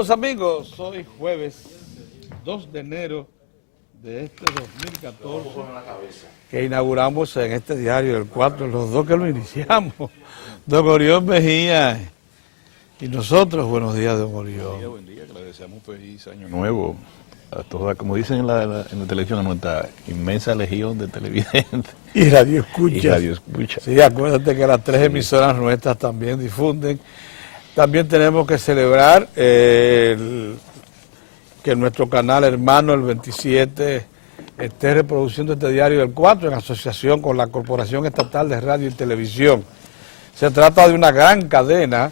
Saludos amigos, hoy jueves 2 de enero de este 2014 que inauguramos en este diario el 4, los dos que lo iniciamos, don Orión Mejía y nosotros. Buenos días, don Orión. Buen día, que le deseamos feliz año nuevo a toda, como dicen en la televisión, a nuestra inmensa legión de televidentes. Y radio escucha. Y radio escucha. Sí, acuérdate que las tres emisoras nuestras también difunden. También tenemos que celebrar que nuestro canal hermano, el 27, esté reproduciendo este diario el 4 en asociación con la Corporación Estatal de Radio y Televisión. Se trata de una gran cadena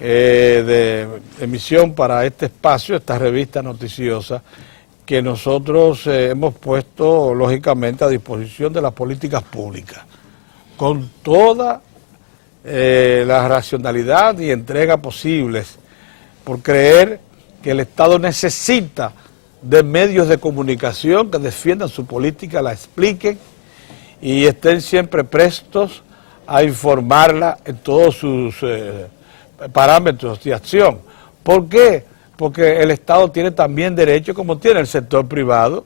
de emisión para este espacio, esta revista noticiosa, que nosotros hemos puesto lógicamente a disposición de las políticas públicas, con toda la racionalidad y entrega posibles, por creer que el Estado necesita de medios de comunicación que defiendan su política, la expliquen y estén siempre prestos a informarla en todos sus parámetros de acción. ¿Por qué? Porque el Estado tiene también derecho, como tiene el sector privado.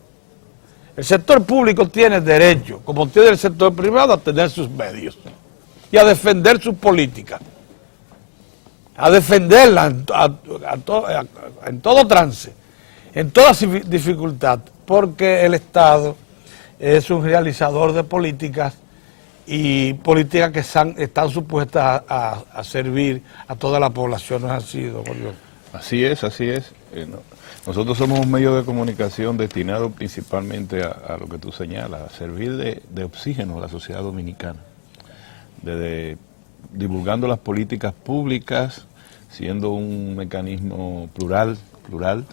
El sector público tiene derecho, como tiene el sector privado, a tener sus medios y a defender sus políticas, a defenderla en todo trance, en toda dificultad, porque el Estado es un realizador de políticas y políticas que están supuestas a servir a toda la población. ¿No es así, don Orión? Así es, así es. Nosotros somos un medio de comunicación destinado principalmente a lo que tú señalas, a servir de oxígeno a la sociedad dominicana, divulgando las políticas públicas, siendo un mecanismo plural,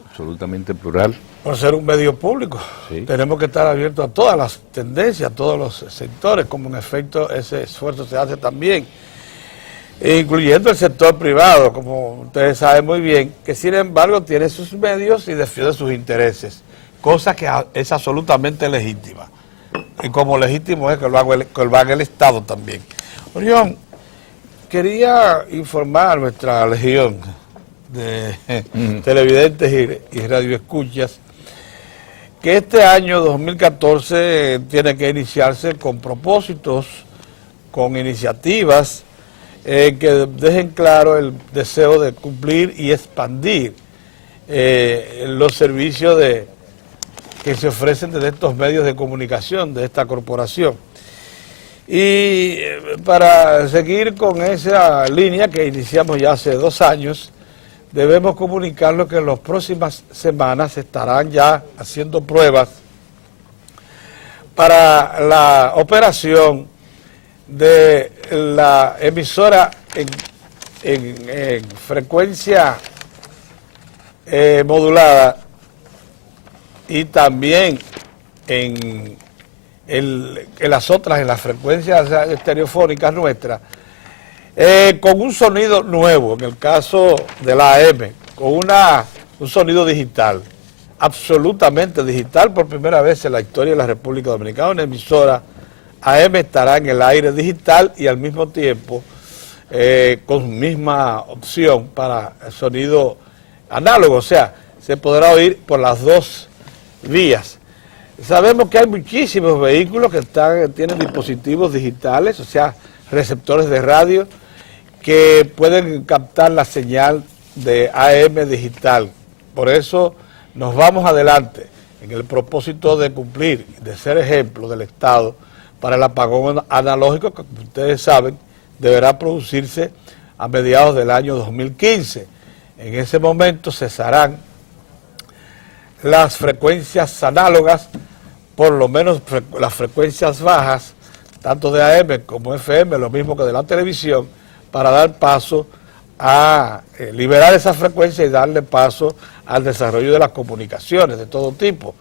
absolutamente plural. Por ser un medio público, sí, tenemos que estar abiertos a todas las tendencias, a todos los sectores, como en efecto ese esfuerzo se hace también, incluyendo el sector privado, como ustedes saben muy bien, que sin embargo tiene sus medios y defiende sus intereses, cosa que es absolutamente legítima. Y como legítimo es que lo haga el Estado también. Orión, quería informar a nuestra legión de televidentes y radioescuchas que este año 2014 tiene que iniciarse con propósitos, con iniciativas que dejen claro el deseo de cumplir y expandir los servicios que se ofrecen desde estos medios de comunicación, de esta corporación. Y para seguir con esa línea que iniciamos ya hace 2 años, debemos comunicarlo que en las próximas semanas estarán ya haciendo pruebas para la operación de la emisora en frecuencia modulada y también en las otras, en las frecuencias estereofónicas nuestras, con un sonido nuevo, en el caso de la AM, con un sonido digital, absolutamente digital. Por primera vez en la historia de la República Dominicana, una emisora AM estará en el aire digital y al mismo tiempo con misma opción para el sonido análogo, o sea, se podrá oír por las dos vías. Sabemos que hay muchísimos vehículos que tienen dispositivos digitales, o sea, receptores de radio, que pueden captar la señal de AM digital. Por eso nos vamos adelante en el propósito de cumplir, de ser ejemplo del Estado para el apagón analógico, que como ustedes saben, deberá producirse a mediados del año 2015. En ese momento cesarán las frecuencias análogas, por lo menos las frecuencias bajas, tanto de AM como FM, lo mismo que de la televisión, para dar paso a liberar esa frecuencia y darle paso al desarrollo de las comunicaciones de todo tipo,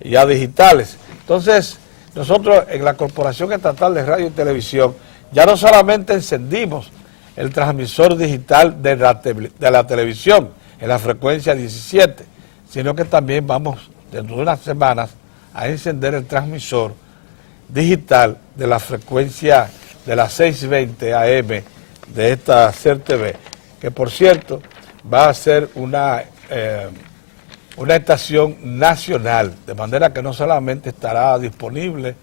ya digitales. Entonces, nosotros en la Corporación Estatal de Radio y Televisión ya no solamente encendimos el transmisor digital de la televisión en la frecuencia 17, sino que también vamos dentro de unas semanas a encender el transmisor digital de la frecuencia de las 620 AM de esta CERTV, que por cierto va a ser una una estación nacional, de manera que no solamente estará disponible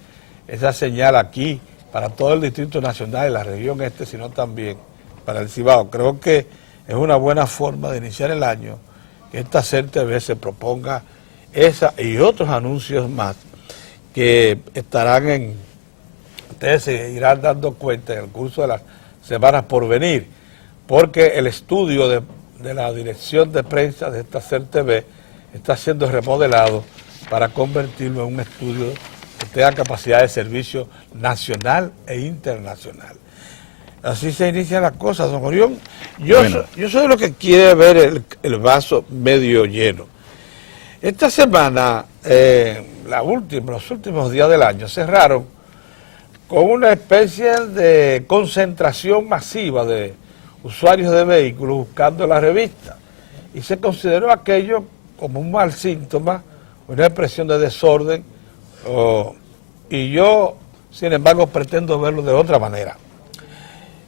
esa señal aquí para todo el Distrito Nacional y la región este, sino también para el Cibao. Creo que es una buena forma de iniciar el año que esta CERTV se proponga esa y otros anuncios más que estarán ustedes se irán dando cuenta en el curso de las semanas por venir, porque el estudio de la dirección de prensa de esta CERTV está siendo remodelado para convertirlo en un estudio que tenga capacidad de servicio nacional e internacional. Así se inician las cosas, don Orión. Yo soy de los que quiere ver el vaso medio lleno. Esta semana, los últimos días del año, cerraron con una especie de concentración masiva de usuarios de vehículos buscando la revista. Y se consideró aquello como un mal síntoma, una expresión de desorden, y yo, sin embargo, pretendo verlo de otra manera.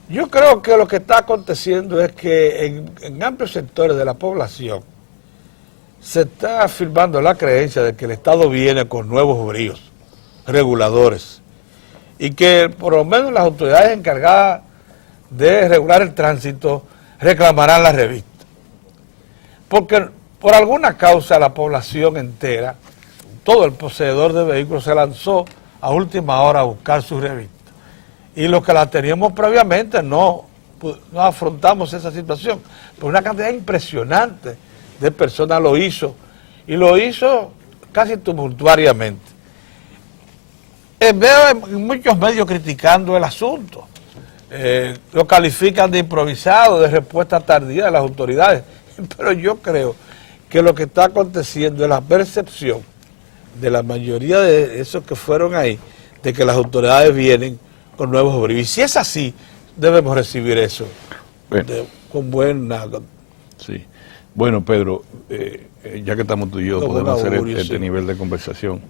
Yo creo que lo que está aconteciendo es que en amplios sectores de la población se está afirmando la creencia de que el Estado viene con nuevos bríos reguladores y que por lo menos las autoridades encargadas de regular el tránsito reclamarán la revista. Porque por alguna causa la población entera, todo el poseedor de vehículos se lanzó a última hora a buscar su revista. Y los que la teníamos previamente no afrontamos esa situación. Pero una cantidad impresionante de personas lo hizo, y lo hizo casi tumultuariamente. Veo en muchos medios criticando el asunto. Lo califican de improvisado, de respuesta tardía de las autoridades. Pero yo creo que lo que está aconteciendo es la percepción de la mayoría de esos que fueron ahí, de que las autoridades vienen con nuevos bríos. Y si es así, debemos recibir eso con buena... Sí. Bueno, Pedro, ya que estamos tú y yo, podemos hacer este nivel de conversación.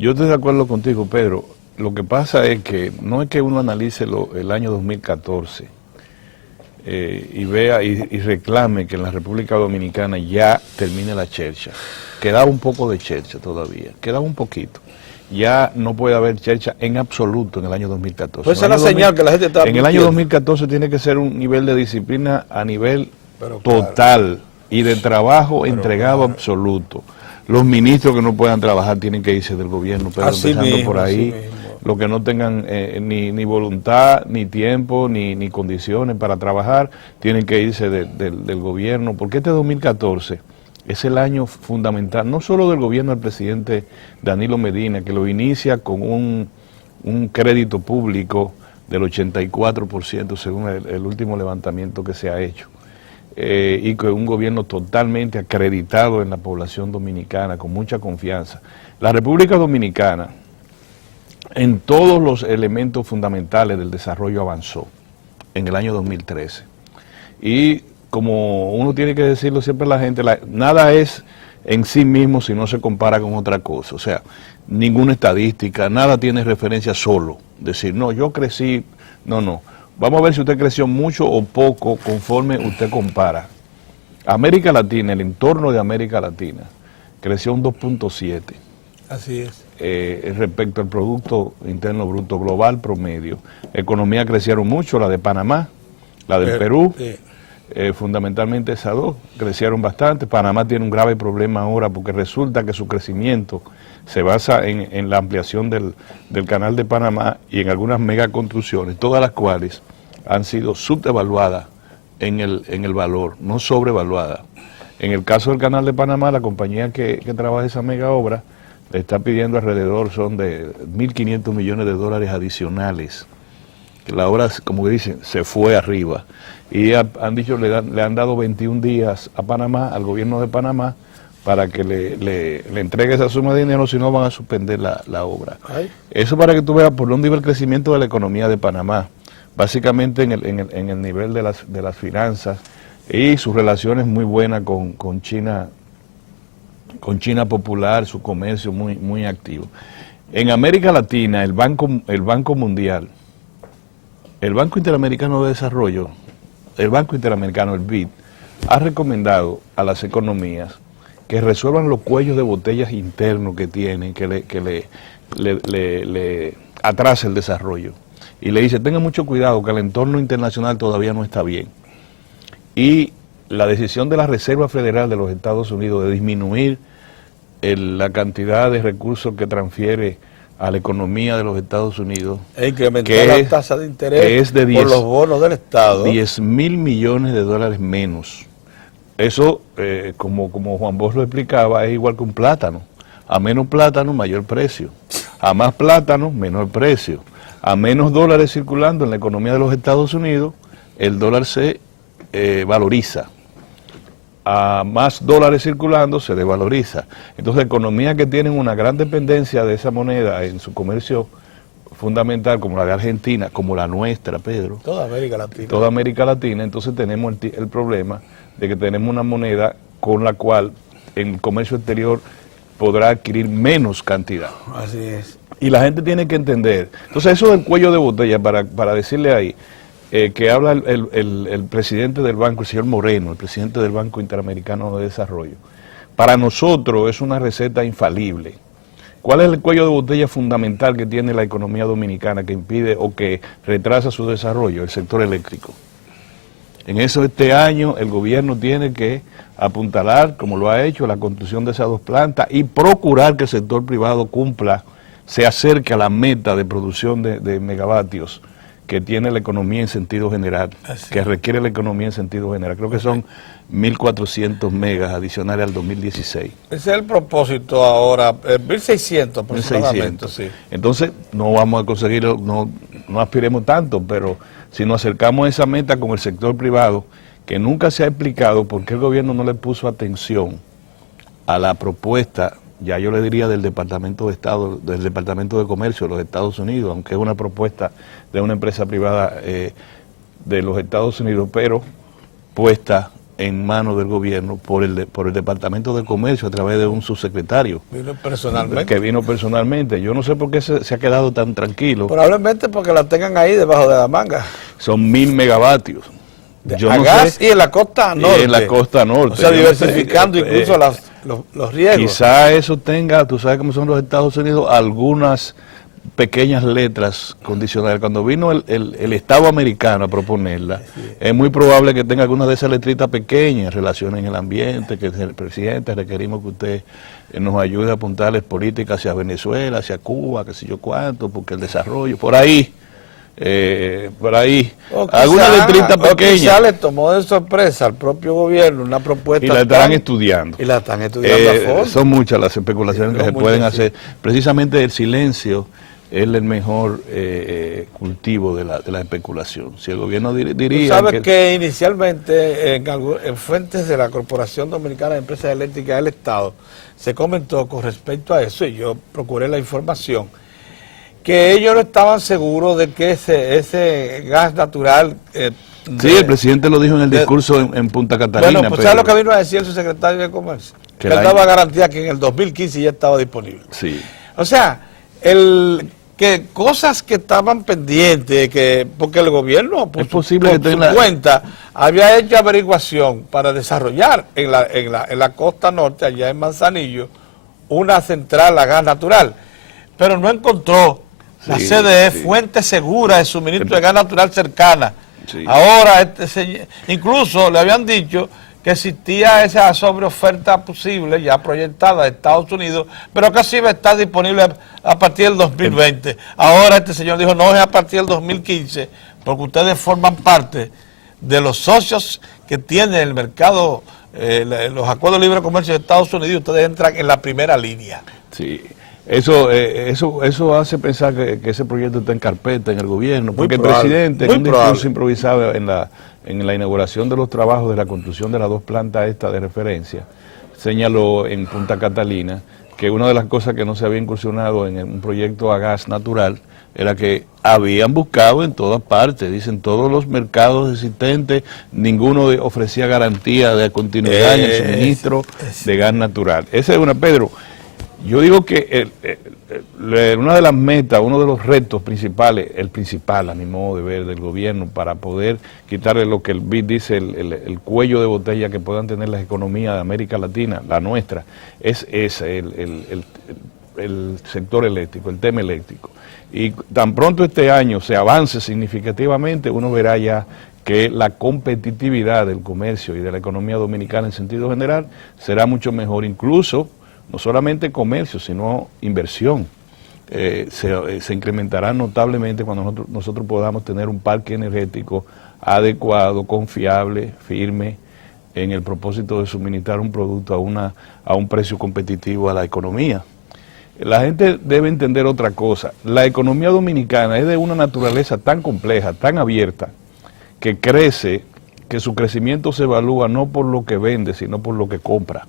Yo estoy de acuerdo contigo, Pedro. Lo que pasa es que no es que uno analice el año 2014 y vea y reclame que en la República Dominicana ya termine la chercha. Quedaba un poco de chercha todavía, quedaba un poquito. Ya no puede haber chercha en absoluto en el año 2014. Pues esa es la señal que la gente está en el año 2014 tiene que ser un nivel de disciplina a nivel total y de trabajo entregado absoluto. Los ministros que no puedan trabajar tienen que irse del gobierno, pero empezando por ahí. Los que no tengan ni voluntad, ni tiempo, ni condiciones para trabajar, tienen que irse del gobierno, porque este 2014 es el año fundamental, no solo del gobierno del presidente Danilo Medina, que lo inicia con un crédito público del 84%, según el último levantamiento que se ha hecho, y con un gobierno totalmente acreditado en la población dominicana, con mucha confianza. La República Dominicana, en todos los elementos fundamentales del desarrollo, avanzó en el año 2013. Y como uno tiene que decirlo siempre a la gente, nada es en sí mismo si no se compara con otra cosa. O sea, ninguna estadística, nada tiene referencia solo. Decir, no, yo crecí, no. Vamos a ver si usted creció mucho o poco conforme usted compara. América Latina, el entorno de América Latina, creció un 2.7. Así es. Respecto al Producto Interno Bruto Global promedio. Economía crecieron mucho, la de Panamá, la del Perú, fundamentalmente esas dos, crecieron bastante. Panamá tiene un grave problema ahora porque resulta que su crecimiento se basa en la ampliación del canal de Panamá y en algunas megaconstrucciones, todas las cuales han sido subdevaluadas en el valor, no sobrevaluadas. En el caso del canal de Panamá, la compañía que trabaja esa mega obra le está pidiendo alrededor, son de 1.500 millones de dólares adicionales. La obra, como dicen, se fue arriba. Y han dicho, le han dado 21 días a Panamá, al gobierno de Panamá, para que le entregue esa suma de dinero, si no van a suspender la obra. Ay. Eso para que tú veas por dónde iba el crecimiento de la economía de Panamá. Básicamente en el nivel de las finanzas y sus relaciones muy buenas con China. Con China popular, su comercio muy activo. En América Latina, el Banco Mundial, el Banco Interamericano de Desarrollo, el Banco Interamericano, el BID, ha recomendado a las economías que resuelvan los cuellos de botellas internos que tienen, que le atrasa el desarrollo. Y le dice, tengan mucho cuidado que el entorno internacional todavía no está bien. Y la decisión de la Reserva Federal de los Estados Unidos de disminuir la cantidad de recursos que transfiere a la economía de los Estados Unidos, e incrementar la tasa de interés por los bonos del Estado. 10.000 millones de dólares menos. Eso, como Juan Bosch lo explicaba, es igual que un plátano. A menos plátano, mayor precio. A más plátano, menor precio. A menos dólares circulando en la economía de los Estados Unidos, el dólar se valoriza. A más dólares circulando, se desvaloriza. Entonces, economías que tienen una gran dependencia de esa moneda en su comercio fundamental, como la de Argentina, como la nuestra, Pedro. Toda América Latina. Toda América Latina, entonces tenemos el problema de que tenemos una moneda con la cual en el comercio exterior podrá adquirir menos cantidad. Así es. Y la gente tiene que entender. Entonces, eso del cuello de botella, para decirle ahí, que habla el presidente del banco, el señor Moreno, el presidente del Banco Interamericano de Desarrollo. Para nosotros es una receta infalible. ¿Cuál es el cuello de botella fundamental que tiene la economía dominicana que impide o que retrasa su desarrollo? El sector eléctrico. En eso este año el gobierno tiene que apuntalar, como lo ha hecho, la construcción de esas 2 plantas y procurar que el sector privado cumpla, se acerque a la meta de producción de megavatios que tiene la economía en sentido general, que requiere la economía en sentido general. Creo que son 1.400 megas adicionales al 2016. Ese es el propósito ahora, 1.600 aproximadamente. 1.600. Sí. Entonces, no vamos a conseguirlo, no aspiremos tanto, pero si nos acercamos a esa meta con el sector privado, que nunca se ha explicado por qué el gobierno no le puso atención a la propuesta, ya yo le diría del Departamento de Estado, del Departamento de Comercio de los Estados Unidos, aunque es una propuesta de una empresa privada de los Estados Unidos, pero puesta en manos del gobierno por el Departamento de Comercio a través de un subsecretario. Vino personalmente. Que vino personalmente. Yo no sé por qué se ha quedado tan tranquilo. Probablemente porque la tengan ahí debajo de la manga. Son 1.000 megavatios. Yo no sé, y en la costa norte. Y en la costa norte. O sea, diversificando incluso los riesgos. Quizá eso tenga, tú sabes cómo son los Estados Unidos, algunas pequeñas letras condicionales. Cuando vino el Estado americano a proponerla, es muy probable que tenga algunas de esas letritas pequeñas, relaciones en el ambiente, que el presidente requerimos que usted nos ayude a apuntarles políticas hacia Venezuela, hacia Cuba, qué sé yo cuánto, porque el desarrollo, por ahí, alguna letrita pequeña. Quizá le tomó de sorpresa al propio gobierno una propuesta. Y la estarán estudiando. Y la están estudiando a fondo. Son muchas las especulaciones que se pueden hacer. Precisamente el silencio es el mejor cultivo de la especulación. Si el gobierno diría... Tú sabes que inicialmente en fuentes de la Corporación Dominicana de Empresas Eléctricas del Estado se comentó con respecto a eso, y yo procuré la información, que ellos no estaban seguros de que ese gas natural... sí, el presidente lo dijo en el discurso en Punta Catalina. Bueno, pues ¿sabes lo que vino a decir el subsecretario de Comercio? Que él daba garantía que en el 2015 ya estaba disponible. Sí. O sea, que cosas que estaban pendientes, porque el gobierno por su cuenta había hecho averiguación para desarrollar en la costa norte, allá en Manzanillo, una central a gas natural, pero no encontró la CDE fuente segura de suministro de gas natural cercana. Sí. Ahora, incluso le habían dicho que existía esa sobreoferta posible ya proyectada de Estados Unidos, pero que sí va a estar disponible a partir del 2020. Ahora este señor dijo, no, es a partir del 2015, porque ustedes forman parte de los socios que tiene el mercado, los acuerdos de libre comercio de Estados Unidos, y ustedes entran en la primera línea. Sí. Eso hace pensar que ese proyecto está en carpeta en el gobierno, porque el presidente en un discurso improvisado en la inauguración de los trabajos de la construcción de las 2 plantas estas de referencia, señaló en Punta Catalina que una de las cosas que no se había incursionado en un proyecto a gas natural era que habían buscado en todas partes, dicen todos los mercados existentes, ninguno ofrecía garantía de continuidad en el suministro de gas natural. Esa es una, Pedro. Yo digo que una de las metas, uno de los retos principales, el principal a mi modo de ver del gobierno para poder quitarle lo que el BID dice, el cuello de botella que puedan tener las economías de América Latina, la nuestra, es el sector eléctrico, el tema eléctrico. Y tan pronto este año se avance significativamente, uno verá ya que la competitividad del comercio y de la economía dominicana en sentido general será mucho mejor, incluso no solamente comercio, sino inversión. Se incrementará notablemente cuando nosotros podamos tener un parque energético adecuado, confiable, firme, en el propósito de suministrar un producto a un precio competitivo a la economía. La gente debe entender otra cosa. La economía dominicana es de una naturaleza tan compleja, tan abierta, que crece, que su crecimiento se evalúa no por lo que vende, sino por lo que compra.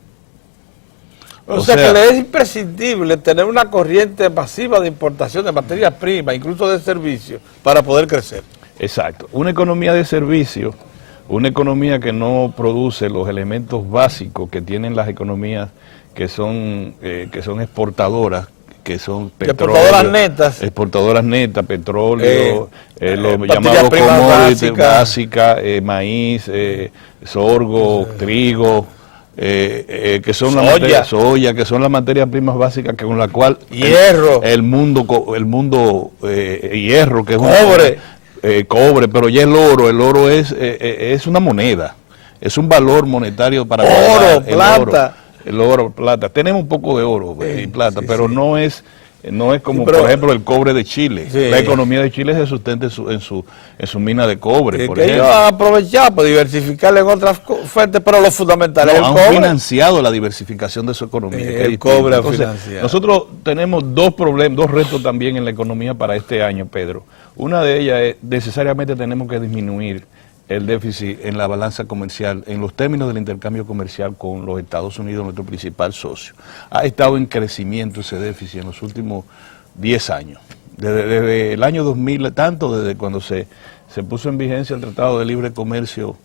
O sea que le es imprescindible tener una corriente masiva de importación de materias primas, incluso de servicios, para poder crecer. Exacto. Una economía de servicios, una economía que no produce los elementos básicos que tienen las economías que son exportadoras, que son petróleo, exportadoras netas, petróleo, los llamados commodities básicas, maíz, sorgo, trigo, que son soya, que son las materias primas básicas con la cual hierro, el mundo hierro, que es cobre, cobre, pero ya el oro es una moneda, es un valor monetario para oro, plata. El oro, plata. Tenemos un poco de oro y plata, pero no es como, por ejemplo, el cobre de Chile. Sí. La economía de Chile se sustenta en su mina de cobre, por ejemplo. Ellos han aprovechado para diversificarle en otras fuentes, pero lo fundamental es el cobre. Han financiado la diversificación de su economía. El cobre ha financiado. Nosotros tenemos dos retos también en la economía para este año, Pedro. Una de ellas es, necesariamente tenemos que disminuir el déficit en la balanza comercial, en los términos del intercambio comercial con los Estados Unidos, nuestro principal socio. Ha estado en crecimiento ese déficit en los últimos 10 años. Desde el año 2000, tanto desde cuando se puso en vigencia el Tratado de Libre Comercio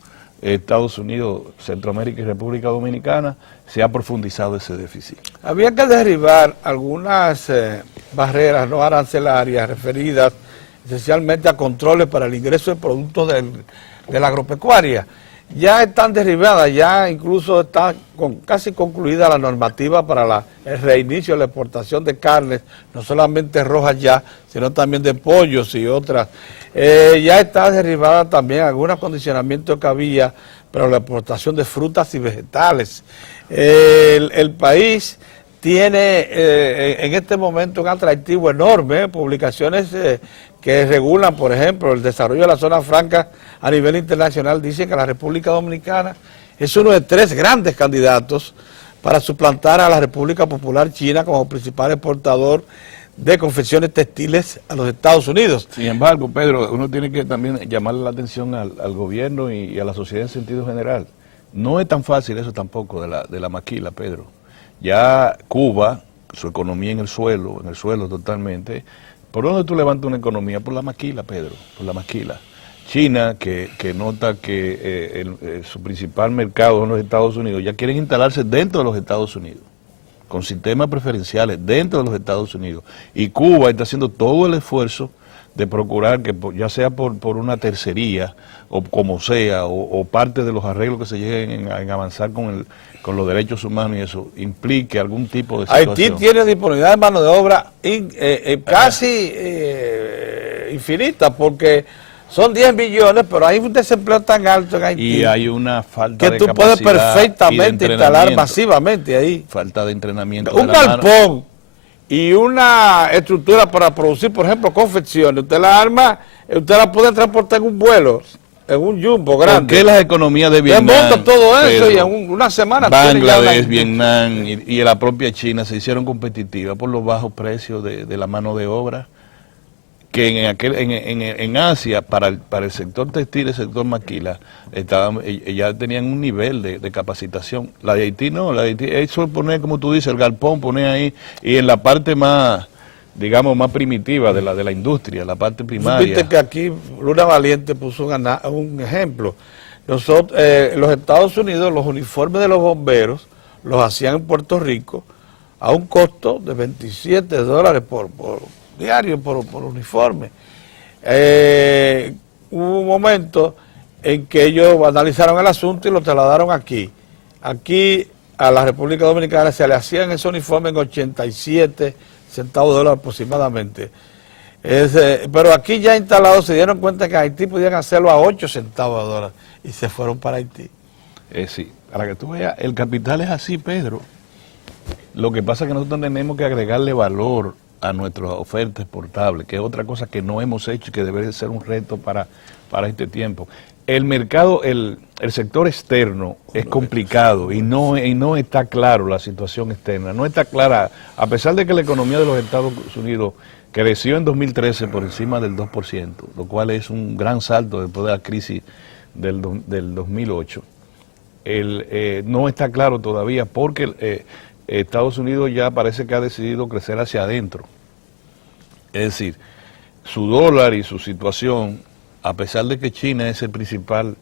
Estados Unidos, Centroamérica y República Dominicana, se ha profundizado ese déficit. Había que derribar algunas barreras no arancelarias referidas esencialmente a controles para el ingreso de productos de la agropecuaria. Ya están derribadas, ya incluso está casi concluida la normativa para el reinicio de la exportación de carnes, no solamente rojas ya, sino también de pollos y otras. Ya está derribada también algunos condicionamientos que había para la exportación de frutas y vegetales. El país tiene en este momento un atractivo enorme, publicaciones que regulan, por ejemplo, el desarrollo de la zona franca a nivel internacional. Dicen que la República Dominicana es uno de 3 grandes candidatos para suplantar a la República Popular China como principal exportador de confecciones textiles a los Estados Unidos. Sin embargo, Pedro, uno tiene que también llamarle la atención al gobierno y a la sociedad en sentido general. No es tan fácil eso tampoco de la maquila, Pedro. Ya Cuba, su economía en el suelo totalmente. ¿Por dónde tú levantas una economía? Por la maquila, Pedro, por la maquila. China, que nota que su principal mercado son los Estados Unidos, ya quieren instalarse dentro de los Estados Unidos, con sistemas preferenciales dentro de los Estados Unidos. Y Cuba está haciendo todo el esfuerzo de procurar que, ya sea por una tercería, o como sea, o parte de los arreglos que se lleguen en avanzar con los derechos humanos y eso, implique algún tipo de situación. Haití tiene disponibilidad de mano de obra casi infinita, porque son 10 millones, pero hay un desempleo tan alto en Haití. Y hay una falta de capacidad. Que tú puedes perfectamente instalar masivamente ahí. Falta de entrenamiento. Un galpón y una estructura para producir, por ejemplo, confecciones. Usted la arma, usted la puede transportar en un vuelo, en un jumbo grande. ¿Por qué las economías de Vietnam, monta todo eso, Pedro, y en una semana... Bangladesh, Vietnam y la propia China se hicieron competitivas por los bajos precios de la mano de obra? Que en Asia, para el sector textil, el sector maquila, ya tenían un nivel de capacitación. La de Haití no, la de Haití, eso poner, como tú dices, el galpón, poner ahí, y en la parte más, digamos, más primitiva de la industria, la parte primaria. Viste que aquí Luna Valiente puso un ejemplo. Los Estados Unidos, los uniformes de los bomberos los hacían en Puerto Rico a un costo de $27 por diario, por uniforme. Hubo un momento en que ellos analizaron el asunto y lo trasladaron aquí. Aquí a la República Dominicana se le hacían ese uniforme en 87 centavos de dólar aproximadamente. Pero aquí ya instalados se dieron cuenta que en Haití podían hacerlo a 8 centavos de dólar y se fueron para Haití. Sí, para que tú veas, el capital es así, Pedro. Lo que pasa es que nosotros tenemos que agregarle valor a nuestras ofertas exportables, que es otra cosa que no hemos hecho y que debe ser un reto para este tiempo. El mercado, el sector externo es complicado y no está claro la situación externa. No está clara, a pesar de que la economía de los Estados Unidos creció en 2013 por encima del 2%, lo cual es un gran salto después de la crisis del 2008. No está claro todavía porque Estados Unidos ya parece que ha decidido crecer hacia adentro. Es decir, su dólar y su situación, a pesar de que China es el principal,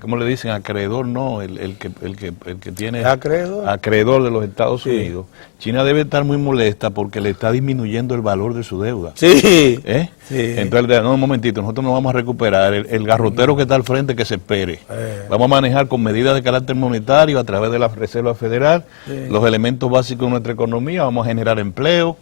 ¿cómo le dicen? Acreedor, no, el que tiene acreedor de los Estados Unidos. China debe estar muy molesta porque le está disminuyendo el valor de su deuda. Sí. Sí. Entonces, no, un momentito, nosotros nos vamos a recuperar. El garrotero que está al frente, que se espere. Vamos a manejar con medidas de carácter monetario a través de la Reserva Federal los elementos básicos de nuestra economía. Vamos a generar empleo.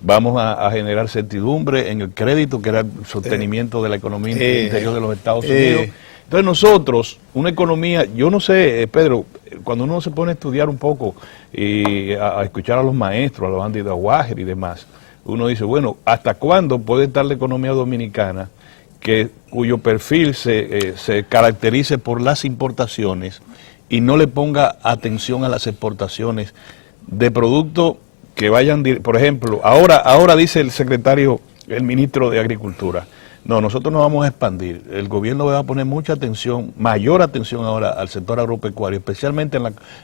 Vamos a generar certidumbre en el crédito, que era el sostenimiento de la economía interior de los Estados Unidos. Entonces nosotros, una economía, yo no sé, Pedro, cuando uno se pone a estudiar un poco y a escuchar a los maestros, a los Andy Dawager y demás, uno dice, bueno, ¿hasta cuándo puede estar la economía dominicana cuyo perfil se caracterice por las importaciones y no le ponga atención a las exportaciones de productos que vayan, por ejemplo, ahora dice el ministro de Agricultura, no, nosotros nos vamos a expandir, el gobierno va a poner mucha atención, mayor atención ahora al sector agropecuario, especialmente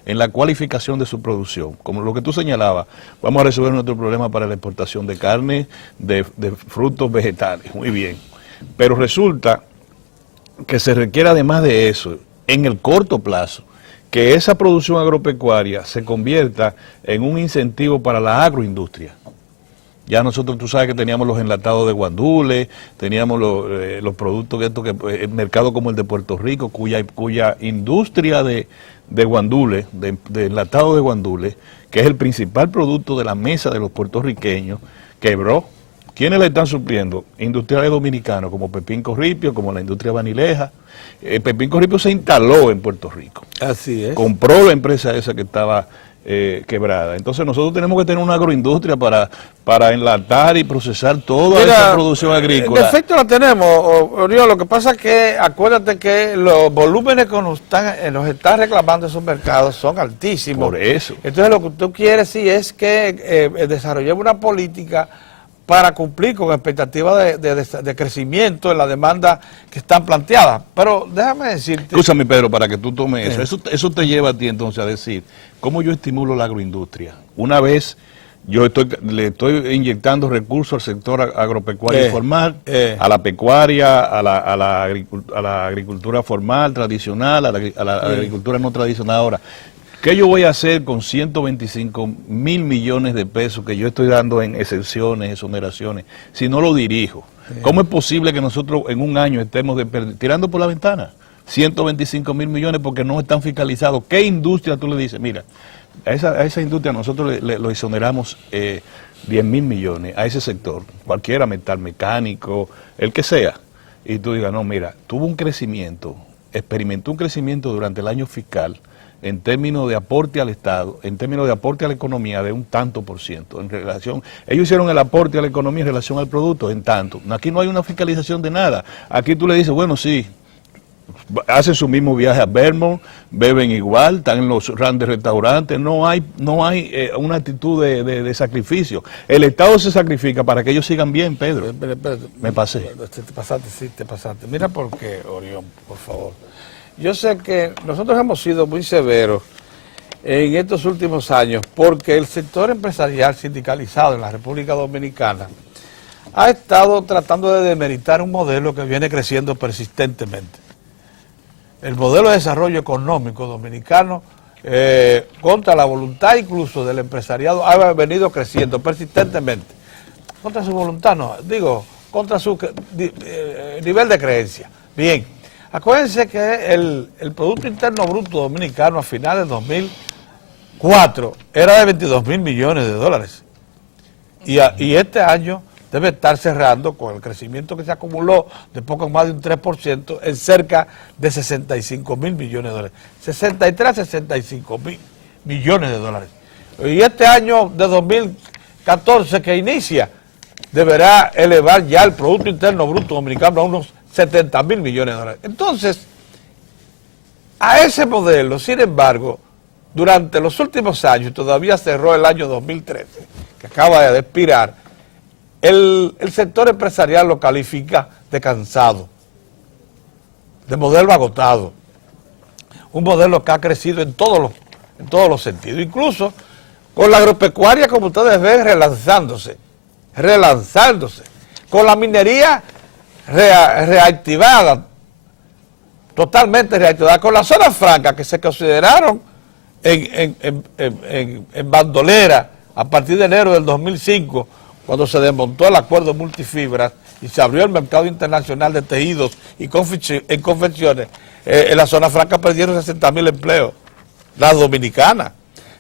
en la cualificación de su producción, como lo que tú señalabas, vamos a resolver nuestro problema para la exportación de carne, de frutos vegetales, muy bien, pero resulta que se requiere además de eso, en el corto plazo, que esa producción agropecuaria se convierta en un incentivo para la agroindustria. Ya nosotros, tú sabes que teníamos los enlatados de guandules, teníamos los productos el mercado como el de Puerto Rico, cuya industria de guandules, de enlatado de guandules, que es el principal producto de la mesa de los puertorriqueños, quebró. ¿Quiénes le están supliendo? Industriales dominicanos, como Pepín Corripio, como la industria Vanileja. Pepín Corripio se instaló en Puerto Rico. Así es. Compró la empresa esa que estaba quebrada. Entonces nosotros tenemos que tener una agroindustria para enlatar y procesar toda esa producción agrícola. En efecto la tenemos, Oriol. Lo que pasa es que acuérdate que los volúmenes que nos están reclamando esos mercados son altísimos. Por eso. Entonces lo que tú quieres sí es que desarrollemos una política para cumplir con expectativas de crecimiento en la demanda que están planteadas. Pero déjame decirte... Escúchame, Pedro, para que tú tomes eso. Eso te lleva a ti entonces a decir, ¿cómo yo estimulo la agroindustria? Una vez yo le estoy inyectando recursos al sector agropecuario formal, a la pecuaria, a la agricultura formal, tradicional, a la agricultura no tradicional. Ahora, ¿qué yo voy a hacer con 125.000 millones de pesos que yo estoy dando en exenciones, exoneraciones, si no lo dirijo? ¿Cómo es posible que nosotros en un año estemos tirando por la ventana 125.000 millones porque no están fiscalizados? ¿Qué industria tú le dices? Mira, a esa industria nosotros lo exoneramos 10.000 millones, a ese sector, cualquiera, metal mecánico, el que sea. Y tú digas, no, mira, tuvo un crecimiento, experimentó un crecimiento durante el año fiscal, en términos de aporte al Estado, en términos de aporte a la economía de un tanto por ciento. Ellos hicieron el aporte a la economía en relación al producto en tanto. Aquí no hay una fiscalización de nada. Aquí tú le dices, bueno, sí, hacen su mismo viaje a Vermont, beben igual, están en los grandes restaurantes, no hay una actitud de sacrificio. El Estado se sacrifica para que ellos sigan bien, Pedro. Espérate. Me pasé. Te pasaste. Mira por qué, Orión, por favor. Yo sé que nosotros hemos sido muy severos en estos últimos años porque el sector empresarial sindicalizado en la República Dominicana ha estado tratando de demeritar un modelo que viene creciendo persistentemente. El modelo de desarrollo económico dominicano contra la voluntad incluso del empresariado, ha venido creciendo persistentemente. Contra su voluntad, no, digo, contra su nivel de creencia. Bien, acuérdense que el Producto Interno Bruto Dominicano a finales de 2004 era de 22.000 millones de dólares. Y este año debe estar cerrando con el crecimiento que se acumuló de poco más de un 3% en cerca de 65.000 millones de dólares. 63, 65.000 millones de dólares. Y este año de 2014 que inicia, deberá elevar ya el Producto Interno Bruto Dominicano a unos 70.000 millones de dólares. Entonces, a ese modelo, sin embargo, durante los últimos años, todavía cerró el año 2013, que acaba de expirar, el sector empresarial lo califica de cansado, de modelo agotado, un modelo que ha crecido en todos los sentidos, incluso con la agropecuaria, como ustedes ven, relanzándose, con la minería reactivada, totalmente reactivada, con las zonas francas que se consideraron en bandolera a partir de enero del 2005, cuando se desmontó el acuerdo multifibras y se abrió el mercado internacional de tejidos y confecciones. En la zona franca perdieron 60.000 empleos, las dominicanas.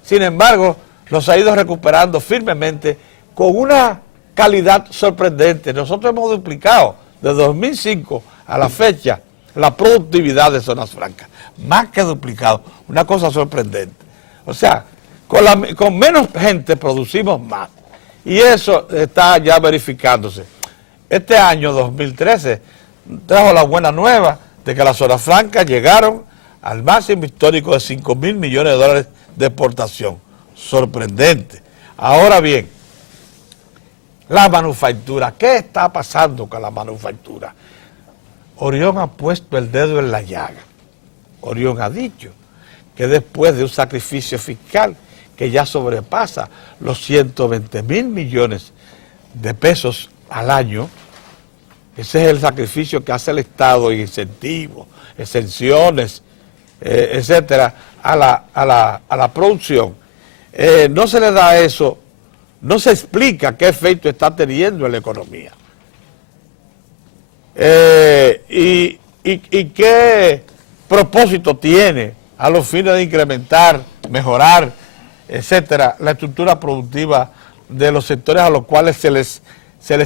Sin embargo, los ha ido recuperando firmemente con una calidad sorprendente. Nosotros hemos duplicado de 2005 a la fecha la productividad de zonas francas, más que duplicado, una cosa sorprendente. O sea, con menos gente producimos más, y eso está ya verificándose. Este año 2013 trajo la buena nueva de que las zonas francas llegaron al máximo histórico de 5.000 millones de dólares de exportación. Sorprendente. Ahora bien, la manufactura, ¿qué está pasando con la manufactura? Orión ha puesto el dedo en la llaga. Orión ha dicho que después de un sacrificio fiscal que ya sobrepasa los 120.000 millones de pesos al año, ese es el sacrificio que hace el Estado en incentivos, exenciones, etcétera, a la producción. No se le da eso, no se explica qué efecto está teniendo en la economía. Y qué propósito tiene a los fines de incrementar, mejorar, etcétera, la estructura productiva de los sectores a los cuales se les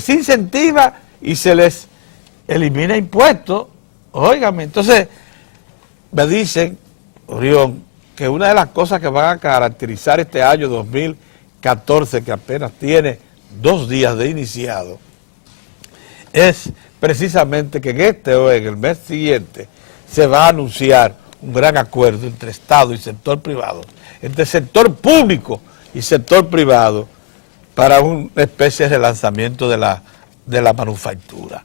incentiva y se les elimina impuestos. Óigame, entonces me dicen, Orión, que una de las cosas que van a caracterizar este año 2014, que apenas tiene 2 días de iniciado, es precisamente que en este o en el mes siguiente se va a anunciar un gran acuerdo entre Estado y sector privado, entre sector público y sector privado, para una especie de lanzamiento de la manufactura,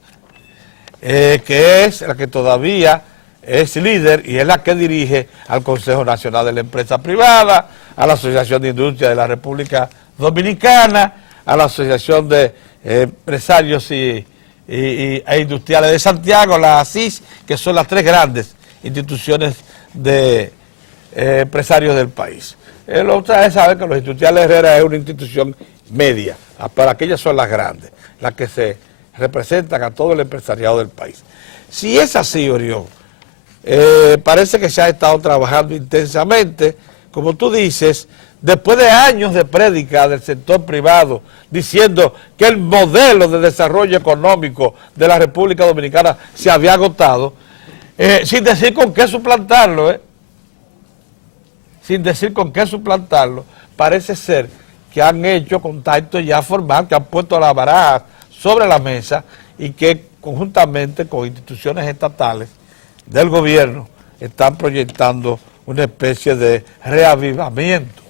que es la que todavía es líder y es la que dirige al Consejo Nacional de la Empresa Privada, a la Asociación de Industria de la República Dominicana, a la Asociación de Empresarios e Industriales de Santiago, la ASIS, que son las 3 grandes instituciones de empresarios del país. Ustedes saben que los Industriales Herrera es una institución media, pero aquellas son las grandes, las que se representan a todo el empresariado del país. Si es así, Orión, parece que se ha estado trabajando intensamente, como tú dices, después de años de prédica del sector privado, diciendo que el modelo de desarrollo económico de la República Dominicana se había agotado, sin decir con qué suplantarlo, sin decir con qué suplantarlo, parece ser que han hecho contacto ya formal, que han puesto la baraja sobre la mesa y que conjuntamente con instituciones estatales del gobierno están proyectando una especie de reavivamiento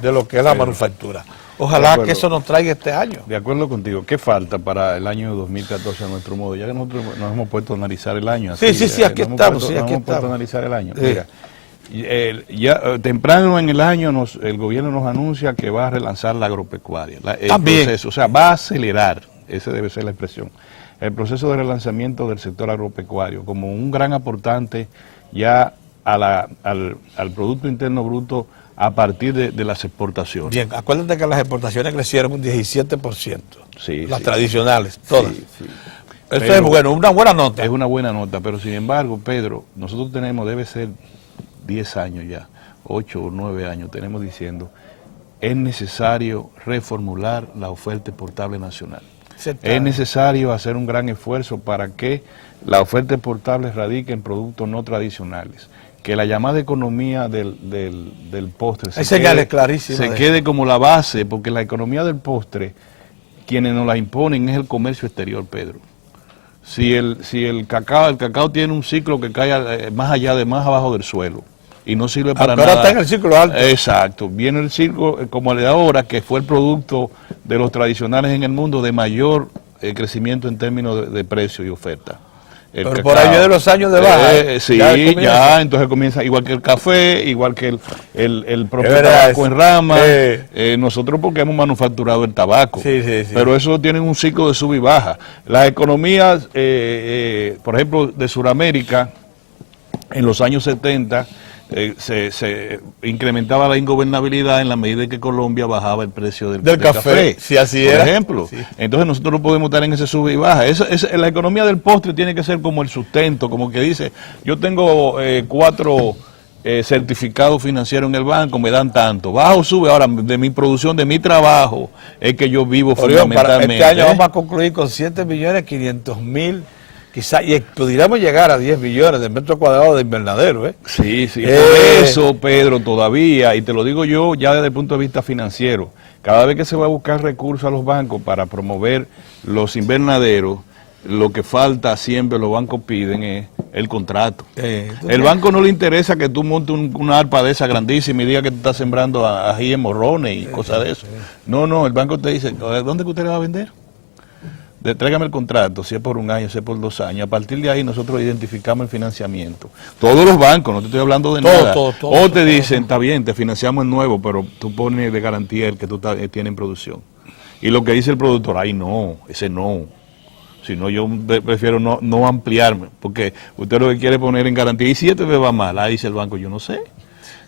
de lo que es la manufactura. Ojalá que eso nos traiga este año. De acuerdo contigo. ¿Qué falta para el año 2014 a nuestro modo? Ya que nosotros nos hemos puesto a analizar el año. Así, sí, aquí estamos. Nos hemos puesto a analizar el año. Sí. Mira, ya temprano en el año el gobierno nos anuncia que va a relanzar la agropecuaria. El proceso, o sea, va a acelerar, esa debe ser la expresión, el proceso de relanzamiento del sector agropecuario como un gran aportante ya al Producto Interno Bruto a partir de las exportaciones. Bien, acuérdate que las exportaciones crecieron un 17%. Sí, las tradicionales, todas. Sí, sí. Eso es bueno, una buena nota. Es una buena nota, pero sin embargo, Pedro, nosotros tenemos, debe ser 10 años ya, 8 o 9 años, tenemos diciendo, es necesario reformular la oferta exportable nacional. Es necesario hacer un gran esfuerzo para que la oferta exportable radique en productos no tradicionales. Que la llamada economía del postre se quede como la base, porque la economía del postre, quienes nos la imponen es el comercio exterior, Pedro. Si el cacao tiene un ciclo que cae más abajo del suelo y no sirve para nada. Ahora está en el ciclo alto. Exacto, viene el ciclo como el de ahora, que fue el producto de los tradicionales en el mundo de mayor crecimiento en términos de precio y oferta. Pero cacao, por ahí viene los años de baja. Sí, ya, entonces comienza igual que el café, igual que el propio tabaco en rama. Nosotros porque hemos manufacturado el tabaco, pero eso tiene un ciclo de sub y baja. Las economías, por ejemplo, de Sudamérica, en los años 70, se incrementaba la ingobernabilidad en la medida que Colombia bajaba el precio del café. Si así por era. ejemplo. Sí. Entonces nosotros no podemos estar en ese sube y baja. La economía del postre tiene que ser como el sustento, como que dice, yo tengo 4 certificados financieros en el banco, me dan tanto. Baja o sube, ahora de mi producción, de mi trabajo, es que yo vivo fundamentalmente. Para este año vamos a concluir con 7.500.000. Quizás, y pudiéramos llegar a 10 billones de metros cuadrados de invernadero, ¿eh? Sí, sí. Por eso, Pedro, todavía, y te lo digo yo ya desde el punto de vista financiero, cada vez que se va a buscar recursos a los bancos para promover los invernaderos, lo que falta siempre, los bancos piden es el contrato. El banco no le interesa que tú montes una arpa de esa grandísima y diga que tú estás sembrando ají en morrones y cosas de eso. No, el banco te dice, ¿dónde que usted le va a vender? Tráigame el contrato, si es por 1 año, si es por 2 años. A partir de ahí nosotros identificamos el financiamiento. Todos los bancos, no te estoy hablando de nada. O te dicen, está bien, te financiamos el nuevo, pero tú pones de garantía el que tú tienes en producción. Y lo que dice el productor, ay no, ese no. Si no, yo prefiero no ampliarme, porque usted lo que quiere poner en garantía, y si este me va mal, ahí dice el banco, yo no sé.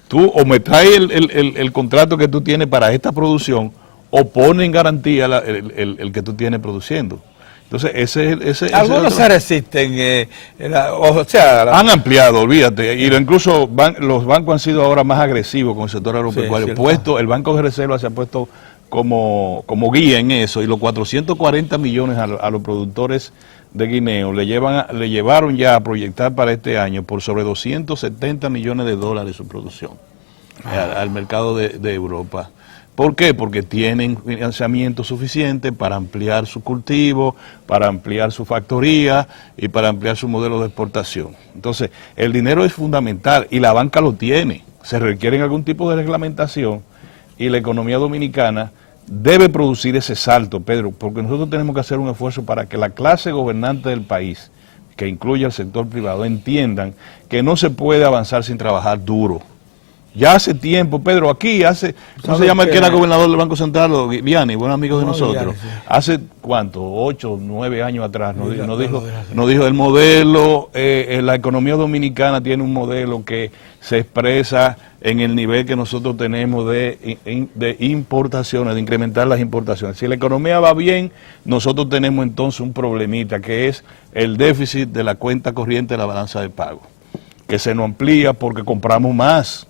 Tú o me traes el contrato que tú tienes para esta producción, o pone en garantía el que tú tienes produciendo. Entonces, ese algunos se resisten, han ampliado, olvídate, y incluso los bancos han sido ahora más agresivos con el sector agropecuario. El Banco de Reserva se ha puesto como guía en eso, y los 440 millones a los productores de guineo le llevaron ya a proyectar para este año por sobre 270 millones de dólares su producción al mercado de Europa. ¿Por qué? Porque tienen financiamiento suficiente para ampliar su cultivo, para ampliar su factoría y para ampliar su modelo de exportación. Entonces, el dinero es fundamental y la banca lo tiene. Se requiere algún tipo de reglamentación y la economía dominicana debe producir ese salto, Pedro, porque nosotros tenemos que hacer un esfuerzo para que la clase gobernante del país, que incluye al sector privado, entiendan que no se puede avanzar sin trabajar duro. Ya hace tiempo, Pedro, aquí ¿cómo se llama el que era gobernador del Banco Central? Vianney, buen amigo de nosotros. Vianney, sí. Hace, ¿cuánto? 8, 9 años atrás, nos dijo el modelo, la economía dominicana tiene un modelo que se expresa en el nivel que nosotros tenemos de importaciones, de incrementar las importaciones. Si la economía va bien, nosotros tenemos entonces un problemita, que es el déficit de la cuenta corriente de la balanza de pago, que se nos amplía porque compramos más.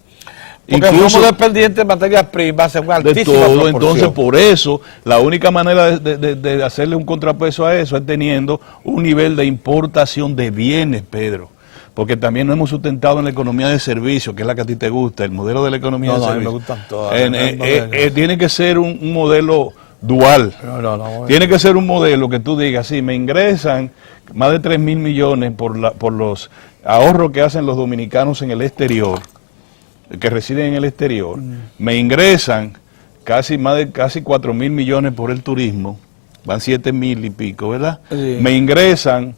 Porque somos dependientes de materias primas, de todo. Entonces, por eso, la única manera de hacerle un contrapeso a eso es teniendo un nivel de importación de bienes, Pedro. Porque también nos hemos sustentado en la economía de servicios, que es la que a ti te gusta, el modelo de la economía de servicios. Me gustan todas. Tiene que ser un modelo dual. Tiene que ser un modelo que tú digas, sí, me ingresan más de 3.000 millones por los ahorros que hacen los dominicanos en el exterior, que residen en el exterior, me ingresan casi 4.000 millones por el turismo, van 7.000 y pico, ¿verdad? Sí. Me ingresan,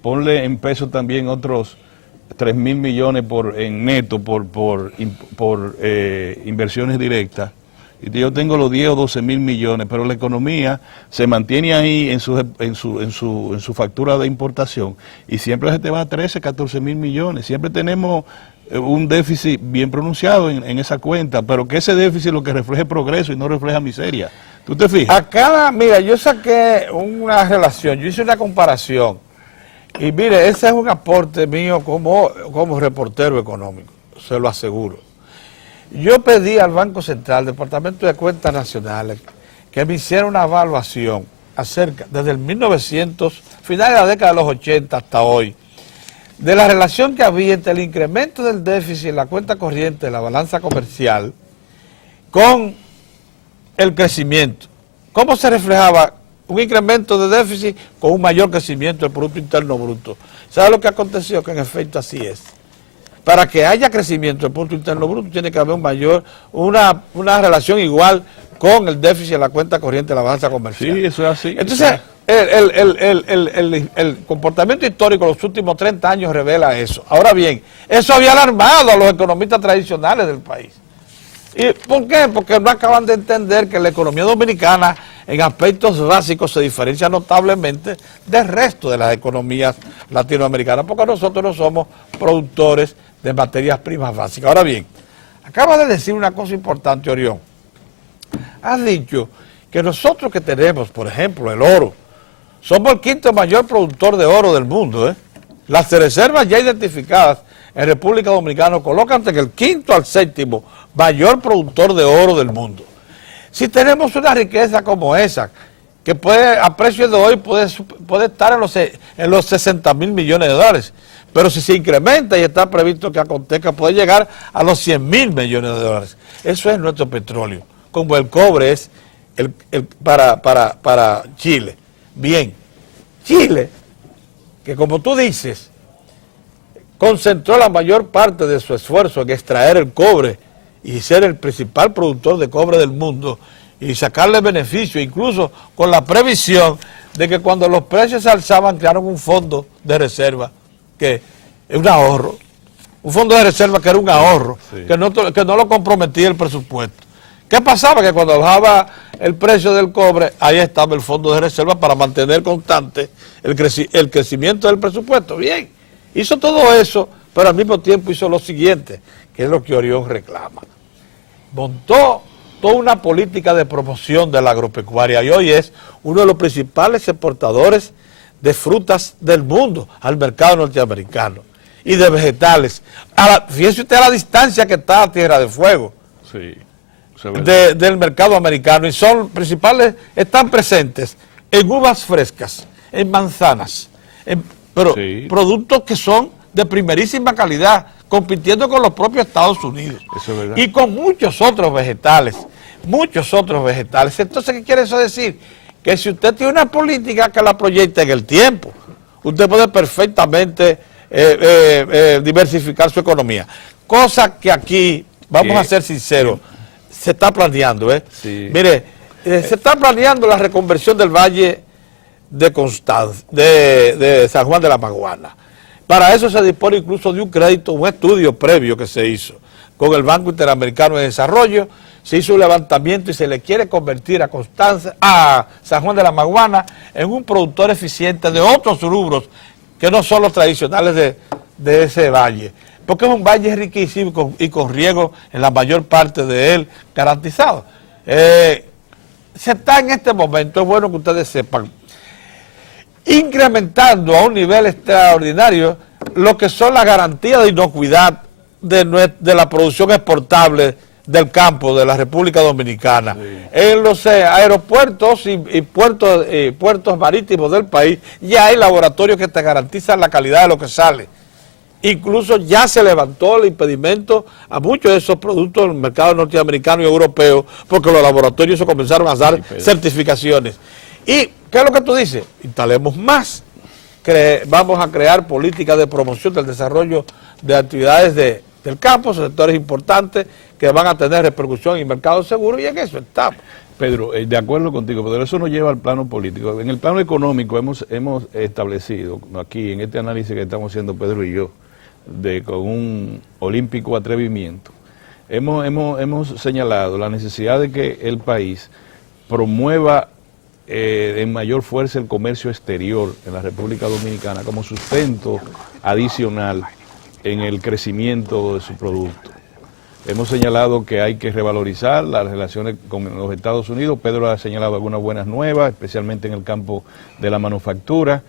ponle en pesos también otros 3.000 millones en neto por inversiones directas, y yo tengo los 10 o 12 mil millones, pero la economía se mantiene ahí en su factura de importación y siempre se te va a 13, 14 mil millones. Siempre tenemos un déficit bien pronunciado en esa cuenta, pero que ese déficit lo que refleje progreso y no refleja miseria. ¿Tú te fijas? Mira, yo saqué una relación, yo hice una comparación. Y mire, ese es un aporte mío como reportero económico, se lo aseguro. Yo pedí al Banco Central, Departamento de Cuentas Nacionales, que me hiciera una evaluación acerca, desde el 1900, finales de la década de los 80 hasta hoy, de la relación que había entre el incremento del déficit en la cuenta corriente de la balanza comercial con el crecimiento. ¿Cómo se reflejaba un incremento de déficit con un mayor crecimiento del Producto Interno Bruto? ¿Sabe lo que aconteció? Que en efecto así es. Para que haya crecimiento del Producto Interno Bruto tiene que haber una relación igual con el déficit en la cuenta corriente de la balanza comercial. Sí, eso es así. Entonces, el comportamiento histórico de los últimos 30 años revela eso. Ahora bien, eso había alarmado a los economistas tradicionales del país. ¿Y por qué? Porque no acaban de entender que la economía dominicana en aspectos básicos se diferencia notablemente del resto de las economías latinoamericanas, porque nosotros no somos productores de materias primas básicas. Ahora bien, acaba de decir una cosa importante, Orión. Has dicho que nosotros que tenemos, por ejemplo, el oro, somos el quinto mayor productor de oro del mundo. Las reservas ya identificadas en República Dominicana colocan entre el quinto al séptimo mayor productor de oro del mundo. Si tenemos una riqueza como esa, que puede, a precio de hoy puede estar en los 60 mil millones de dólares, pero si se incrementa y está previsto que acontezca, puede llegar a los 100 mil millones de dólares. Eso es nuestro petróleo, como el cobre es para Chile. Bien, Chile, que como tú dices, concentró la mayor parte de su esfuerzo en extraer el cobre y ser el principal productor de cobre del mundo y sacarle beneficio, incluso con la previsión de que cuando los precios se alzaban crearon un fondo de reserva, que es un ahorro, un fondo de reserva que era un ahorro, sí, que no lo comprometía el presupuesto. ¿Qué pasaba? Que cuando bajaba el precio del cobre, ahí estaba el fondo de reserva para mantener constante el crecimiento del presupuesto. Bien, hizo todo eso, pero al mismo tiempo hizo lo siguiente, que es lo que Orión reclama. Montó toda una política de promoción de la agropecuaria y hoy es uno de los principales exportadores de frutas del mundo al mercado norteamericano y de vegetales. Fíjese usted a la distancia que está a Tierra de Fuego. Sí. Del mercado americano y están presentes en uvas frescas, en manzanas, pero sí, productos que son de primerísima calidad, compitiendo con los propios Estados Unidos. Eso es verdad. Y con muchos otros vegetales. Entonces, ¿qué quiere eso decir? Que si usted tiene una política que la proyecta en el tiempo, usted puede perfectamente diversificar su economía. Cosa que aquí, vamos a ser sinceros, se está planeando, Sí. Mire, se está planeando la reconversión del Valle de San Juan de la Maguana. Para eso se dispone incluso de un crédito, un estudio previo que se hizo con el Banco Interamericano de Desarrollo. Se hizo un levantamiento y se le quiere convertir a San Juan de la Maguana en un productor eficiente de otros rubros que no son los tradicionales de ese valle. Porque es un valle riquísimo y con riego en la mayor parte de él garantizado. Se está en este momento, es bueno que ustedes sepan, incrementando a un nivel extraordinario lo que son las garantías de inocuidad de la producción exportable del campo de la República Dominicana. Sí. En los aeropuertos y puertos marítimos del país ya hay laboratorios que te garantizan la calidad de lo que sale. Incluso ya se levantó el impedimento a muchos de esos productos del mercado norteamericano y europeo porque los laboratorios se comenzaron a dar certificaciones. ¿Y qué es lo que tú dices? Instalemos más. Vamos a crear políticas de promoción del desarrollo de actividades del campo, sectores importantes que van a tener repercusión en mercados seguros y en eso estamos. Pedro, de acuerdo contigo, pero eso nos lleva al plano político. En el plano económico hemos establecido aquí en este análisis que estamos haciendo Pedro y yo, con un olímpico atrevimiento, hemos señalado la necesidad de que el país promueva en mayor fuerza el comercio exterior en la República Dominicana como sustento adicional en el crecimiento de su producto. Hemos señalado que hay que revalorizar las relaciones con los Estados Unidos. Pedro ha señalado algunas buenas nuevas, especialmente en el campo de la manufactura.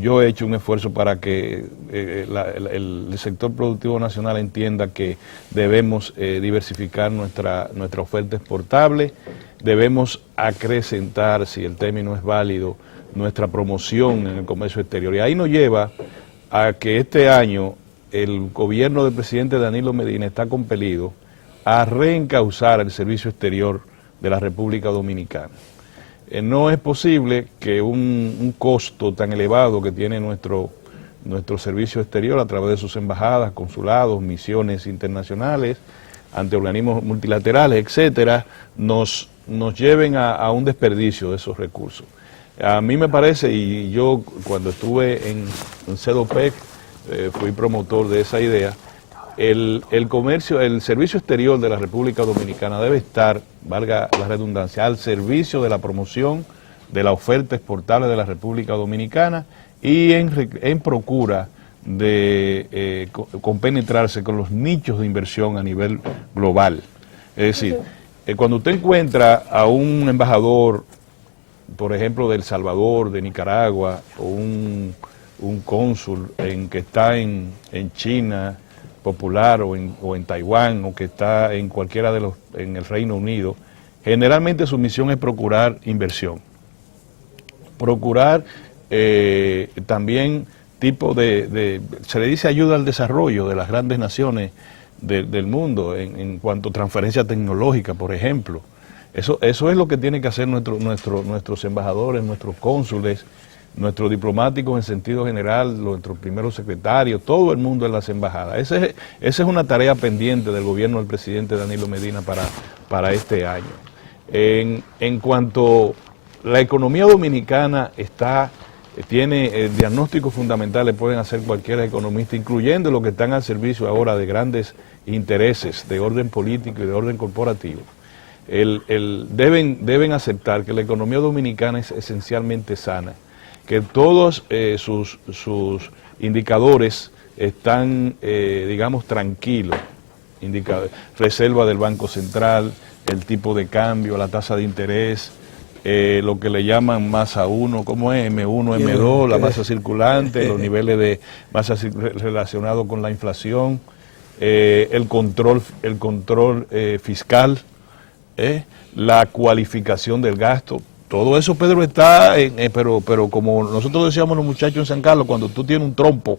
Yo he hecho un esfuerzo para que el sector productivo nacional entienda que debemos diversificar nuestra oferta exportable, debemos acrecentar, si el término es válido, nuestra promoción en el comercio exterior. Y ahí nos lleva a que este año el gobierno del presidente Danilo Medina está compelido a reencauzar el servicio exterior de la República Dominicana. No es posible que un costo tan elevado que tiene nuestro servicio exterior a través de sus embajadas, consulados, misiones internacionales, ante organismos multilaterales, etcétera, nos lleven a un desperdicio de esos recursos. A mí me parece, y yo cuando estuve en CEDOPEC, fui promotor de esa idea, el servicio exterior de la República Dominicana debe estar, valga la redundancia, al servicio de la promoción de la oferta exportable de la República Dominicana y en procura de compenetrarse con los nichos de inversión a nivel global. Es decir, cuando usted encuentra a un embajador, por ejemplo, de El Salvador, de Nicaragua, o un cónsul que está en China popular o en Taiwán, o que está en cualquiera en el Reino Unido, generalmente su misión es procurar inversión, procurar también se le dice ayuda al desarrollo de las grandes naciones del mundo, en cuanto a transferencia tecnológica, por ejemplo. Eso es lo que tienen que hacer nuestros embajadores, nuestros cónsules, nuestros diplomáticos en sentido general, nuestros primeros secretarios, todo el mundo en las embajadas. Esa es una tarea pendiente del gobierno del presidente Danilo Medina para este año. En cuanto la economía dominicana tiene diagnósticos fundamentales, pueden hacer cualquier economista, incluyendo los que están al servicio ahora de grandes intereses de orden político y de orden corporativo. Deben aceptar que la economía dominicana es esencialmente sana, que todos sus indicadores están, digamos, tranquilos. Reserva del Banco Central, el tipo de cambio, la tasa de interés, lo que le llaman masa 1, ¿cómo es? M1, M2, la masa circulante, los niveles de masa relacionados con la inflación, el control fiscal, la cualificación del gasto. Todo eso, Pedro, está, pero como nosotros decíamos los muchachos en San Carlos, cuando tú tienes un trompo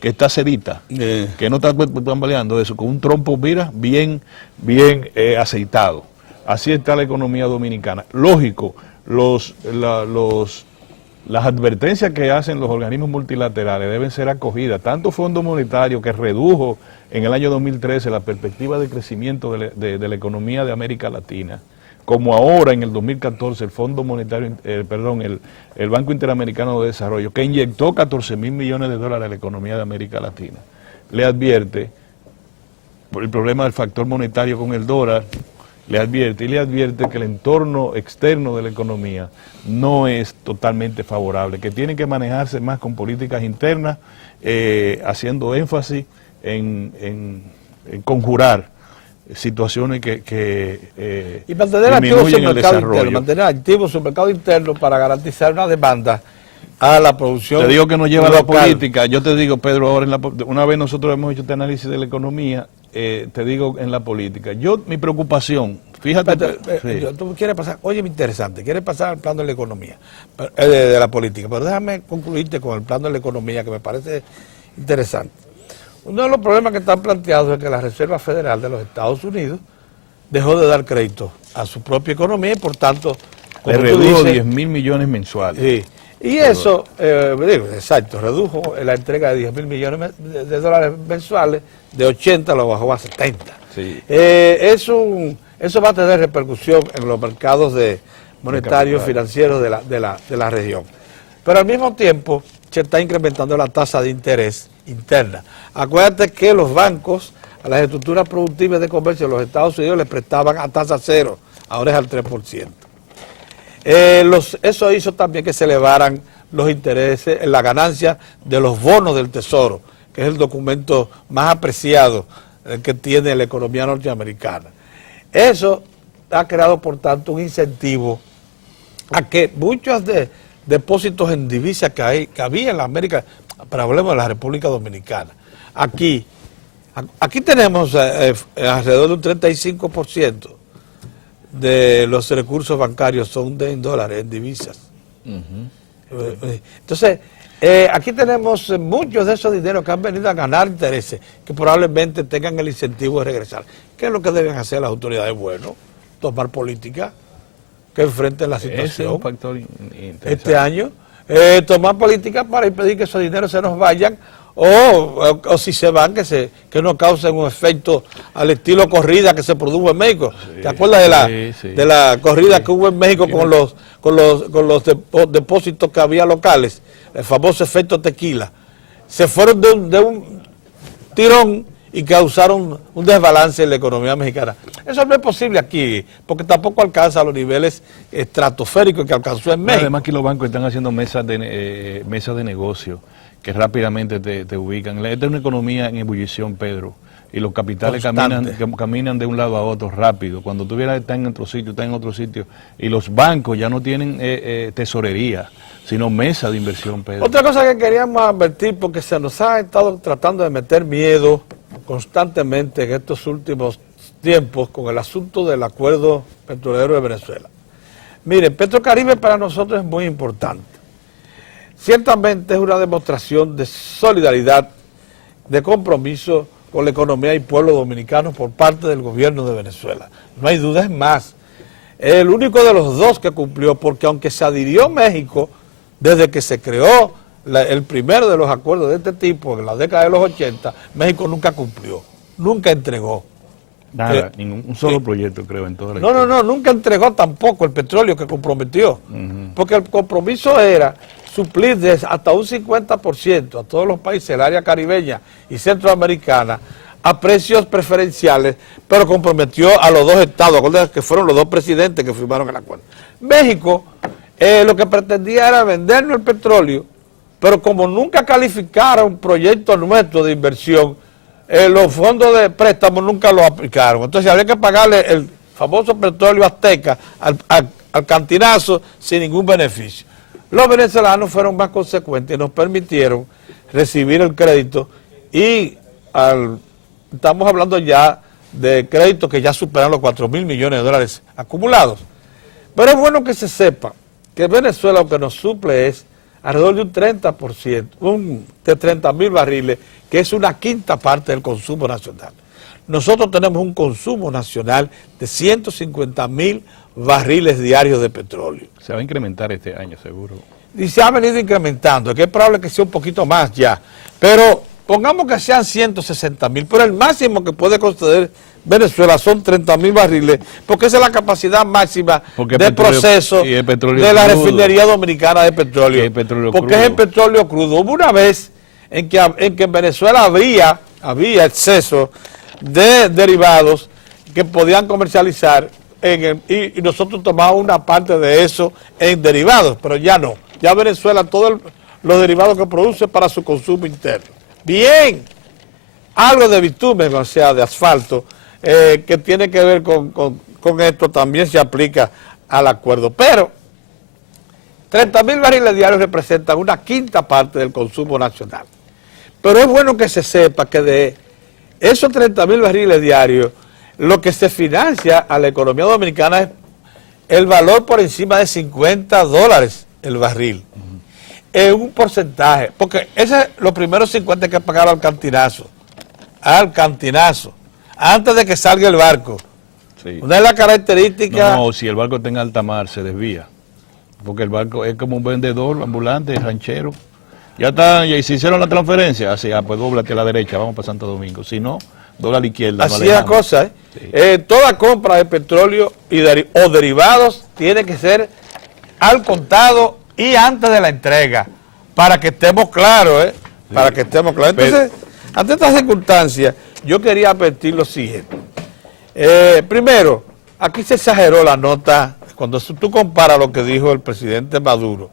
que está cerita, que no está tambaleando eso, con un trompo, mira, bien aceitado. Así está la economía dominicana. Lógico, las advertencias que hacen los organismos multilaterales deben ser acogidas. Tanto Fondo Monetario, que redujo en el año 2013 la perspectiva de crecimiento de la economía de América Latina, como ahora en el 2014 el Fondo Monetario, el Banco Interamericano de Desarrollo, que inyectó 14.000 millones de dólares a la economía de América Latina, le advierte por el problema del factor monetario con el dólar, le advierte que el entorno externo de la economía no es totalmente favorable, que tiene que manejarse más con políticas internas, haciendo énfasis en conjurar situaciones que y mantener activo su mercado interno, mantener activo su mercado interno para garantizar una demanda a la producción. Te digo que no lleva local. La política. Yo te digo, Pedro, ahora una vez nosotros hemos hecho este análisis de la economía, te digo en la política. Mi preocupación, fíjate. Tú quieres pasar, oye, interesante, quieres pasar al plano de la economía, de la política, pero déjame concluirte con el plano de la economía, que me parece interesante. Uno de los problemas que están planteados es que la Reserva Federal de los Estados Unidos dejó de dar crédito a su propia economía y por tanto le redujo 10.000 millones mensuales. Sí. Y eso, exacto, redujo la entrega de 10.000 millones de dólares mensuales, de 80 lo bajó a 70. Sí. Eso va a tener repercusión en los mercados monetarios, financieros de la región. Pero al mismo tiempo se está incrementando la tasa de interés interna. Acuérdate que los bancos a las estructuras productivas de comercio de los Estados Unidos les prestaban a tasa cero, ahora es al 3%. Eso hizo también que se elevaran los intereses, la ganancia de los bonos del Tesoro, que es el documento más apreciado que tiene la economía norteamericana. Eso ha creado, por tanto, un incentivo a que muchos depósitos en divisas que había en la América, pero hablemos de la República Dominicana. Aquí tenemos alrededor de un 35% de los recursos bancarios son en dólares, en divisas. Entonces, aquí tenemos muchos de esos dineros que han venido a ganar intereses, que probablemente tengan el incentivo de regresar. ¿Qué es lo que deben hacer las autoridades? Bueno, tomar política que enfrenten la situación. Ese es un factor interesante. Este año, tomar política para impedir que esos dineros se nos vayan, o si se van, que no causen un efecto al estilo corrida que se produjo en México. Sí, ¿te acuerdas de la corrida que hubo en México con los depósitos que había locales? El famoso efecto tequila. Se fueron de un tirón y causaron un desbalance en la economía mexicana. Eso no es posible aquí, porque tampoco alcanza a los niveles estratosféricos que alcanzó en México. Además que los bancos están haciendo mesas de negocio que rápidamente te ubican. Esta es una economía en ebullición, Pedro, y los capitales caminan de un lado a otro rápido. Cuando tú vienes, están en otro sitio, están en otro sitio, y los bancos ya no tienen tesorería, sino mesa de inversión, Pedro. Otra cosa que queríamos advertir, porque se nos ha estado tratando de meter miedo constantemente en estos últimos tiempos con el asunto del acuerdo petrolero de Venezuela. Miren, Petrocaribe para nosotros es muy importante. Ciertamente es una demostración de solidaridad, de compromiso con la economía y pueblo dominicano por parte del gobierno de Venezuela. No hay duda, es más, es el único de los dos que cumplió, porque aunque se adhirió México desde que se creó el primero de los acuerdos de este tipo en la década de los 80, México nunca cumplió, nunca entregó. Nada, un solo proyecto, creo, en toda la historia. No, nunca entregó tampoco el petróleo que comprometió, porque el compromiso era suplir hasta un 50% a todos los países del área caribeña y centroamericana a precios preferenciales, pero comprometió a los dos estados, acuérdense que fueron los dos presidentes que firmaron el acuerdo. México lo que pretendía era vendernos el petróleo, pero como nunca calificaron proyectos nuestros de inversión, los fondos de préstamo nunca los aplicaron. Entonces habría que pagarle el famoso petróleo azteca al cantinazo sin ningún beneficio. Los venezolanos fueron más consecuentes y nos permitieron recibir el crédito y estamos hablando ya de créditos que ya superan los 4.000 millones de dólares acumulados. Pero es bueno que se sepa que Venezuela lo que nos suple es alrededor de un 30%, de 30.000 barriles, que es una quinta parte del consumo nacional. Nosotros tenemos un consumo nacional de 150.000 barriles diarios de petróleo. Se va a incrementar este año, seguro. Y se ha venido incrementando, que es probable que sea un poquito más ya. Pero pongamos que sean 160.000, pero el máximo que puede conceder Venezuela son 30.000 barriles, porque esa es la capacidad máxima de proceso de la refinería dominicana de petróleo. Porque es el petróleo crudo. Hubo una vez en que en Venezuela había exceso de derivados que podían comercializar y nosotros tomábamos una parte de eso en derivados, pero ya no. Ya Venezuela todos los derivados que produce para su consumo interno. Bien, algo de bitumen, o sea, de asfalto, que tiene que ver con esto, también se aplica al acuerdo. Pero 30.000 barriles diarios representan una quinta parte del consumo nacional. Pero es bueno que se sepa que de esos 30.000 barriles diarios, lo que se financia a la economía dominicana es el valor por encima de $50 el barril. Es un porcentaje, porque ese es los primeros 50 que pagar al cantinazo, antes de que salga el barco. Sí. Una de las características... No, si el barco está en alta mar, se desvía, porque el barco es como un vendedor ambulante, ranchero. Ya se hicieron la transferencia, así, pues dóblate a la derecha, vamos para Santo Domingo, si no, dobla a la izquierda. Así es la cosa, Sí. Toda compra de petróleo o derivados tiene que ser al contado y antes de la entrega, para que estemos claros, para que estemos claros. Entonces, ante estas circunstancias, yo quería advertir lo siguiente. Primero, aquí se exageró la nota, cuando tú comparas lo que dijo el presidente Maduro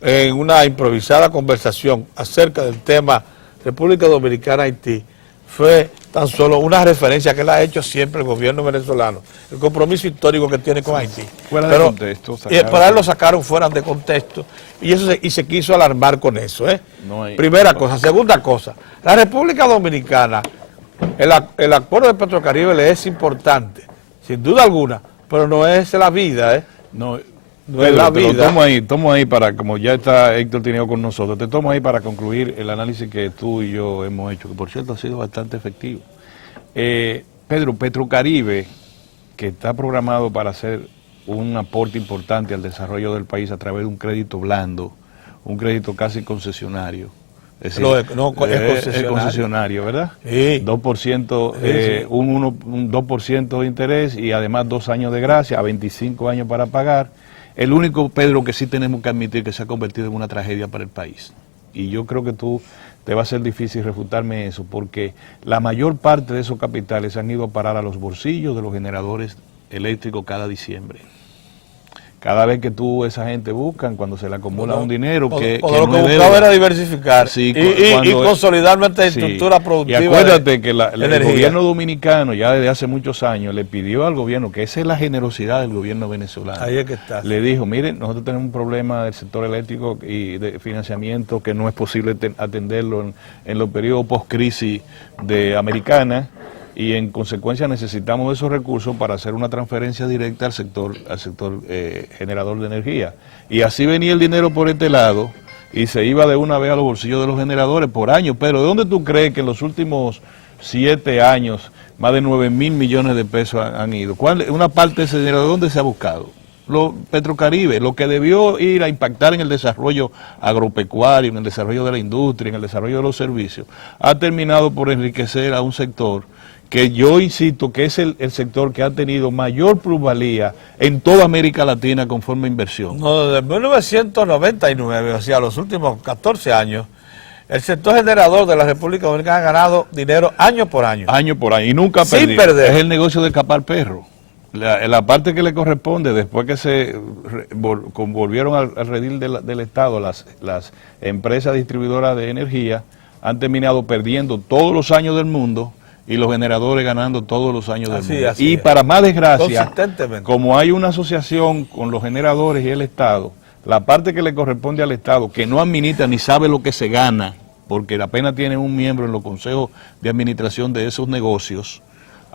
en una improvisada conversación acerca del tema República Dominicana-Haití, fue tan solo una referencia que le ha hecho siempre el gobierno venezolano, el compromiso histórico que tiene con Haití. Fuera de contexto. Para él lo sacaron fuera de contexto y se quiso alarmar con eso. Primera cosa. Segunda cosa, la República Dominicana, el acuerdo de Petrocaribe le es importante, sin duda alguna, pero no es la vida. No es la vida. Tomo ahí para, como ya está Héctor Tineo con nosotros, te tomo ahí para concluir el análisis que tú y yo hemos hecho, que por cierto ha sido bastante efectivo. Pedro, Petrocaribe, que está programado para hacer un aporte importante al desarrollo del país a través de un crédito blando, un crédito casi concesionario. Es decir, es concesionario, ¿verdad? Sí. 2%, un 2% de interés y además 2 años de gracia, a 25 años para pagar. El único, Pedro, que sí tenemos que admitir que se ha convertido en una tragedia para el país. Y yo creo que te va a ser difícil refutarme eso, porque la mayor parte de esos capitales han ido a parar a los bolsillos de los generadores eléctricos cada diciembre. Cada vez que esa gente buscan, cuando se le acumula un dinero que lo que buscaba era diversificar y consolidar nuestra estructura productiva. Y acuérdate que el gobierno dominicano ya desde hace muchos años le pidió al gobierno, que esa es la generosidad del gobierno venezolano. Ahí es que está. Le dijo, miren, nosotros tenemos un problema del sector eléctrico y de financiamiento que no es posible atenderlo en los periodos post-crisis de Americana, y en consecuencia necesitamos esos recursos para hacer una transferencia directa al sector generador de energía. Y así venía el dinero por este lado y se iba de una vez a los bolsillos de los generadores por año. Pero ¿de dónde tú crees que en los últimos 7 años más de 9.000 millones de pesos han ido? Una parte de ese dinero, ¿de dónde se ha buscado? Petrocaribe, lo que debió ir a impactar en el desarrollo agropecuario, en el desarrollo de la industria, en el desarrollo de los servicios, ha terminado por enriquecer a un sector que yo insisto que es el sector que ha tenido mayor plusvalía en toda América Latina conforme a inversión. No, desde 1999, o sea, los últimos 14 años, el sector generador de la República Dominicana ha ganado dinero año por año. Año por año, y nunca ha perdido. Sin perder. Es el negocio de escapar perro. La parte que le corresponde, después que se volvieron al redil del Estado, las empresas distribuidoras de energía han terminado perdiendo todos los años del mundo, y los generadores ganando todos los años del mundo. Y para más desgracia, como hay una asociación con los generadores y el Estado, la parte que le corresponde al Estado, que no administra ni sabe lo que se gana, porque apenas tiene un miembro en los consejos de administración de esos negocios,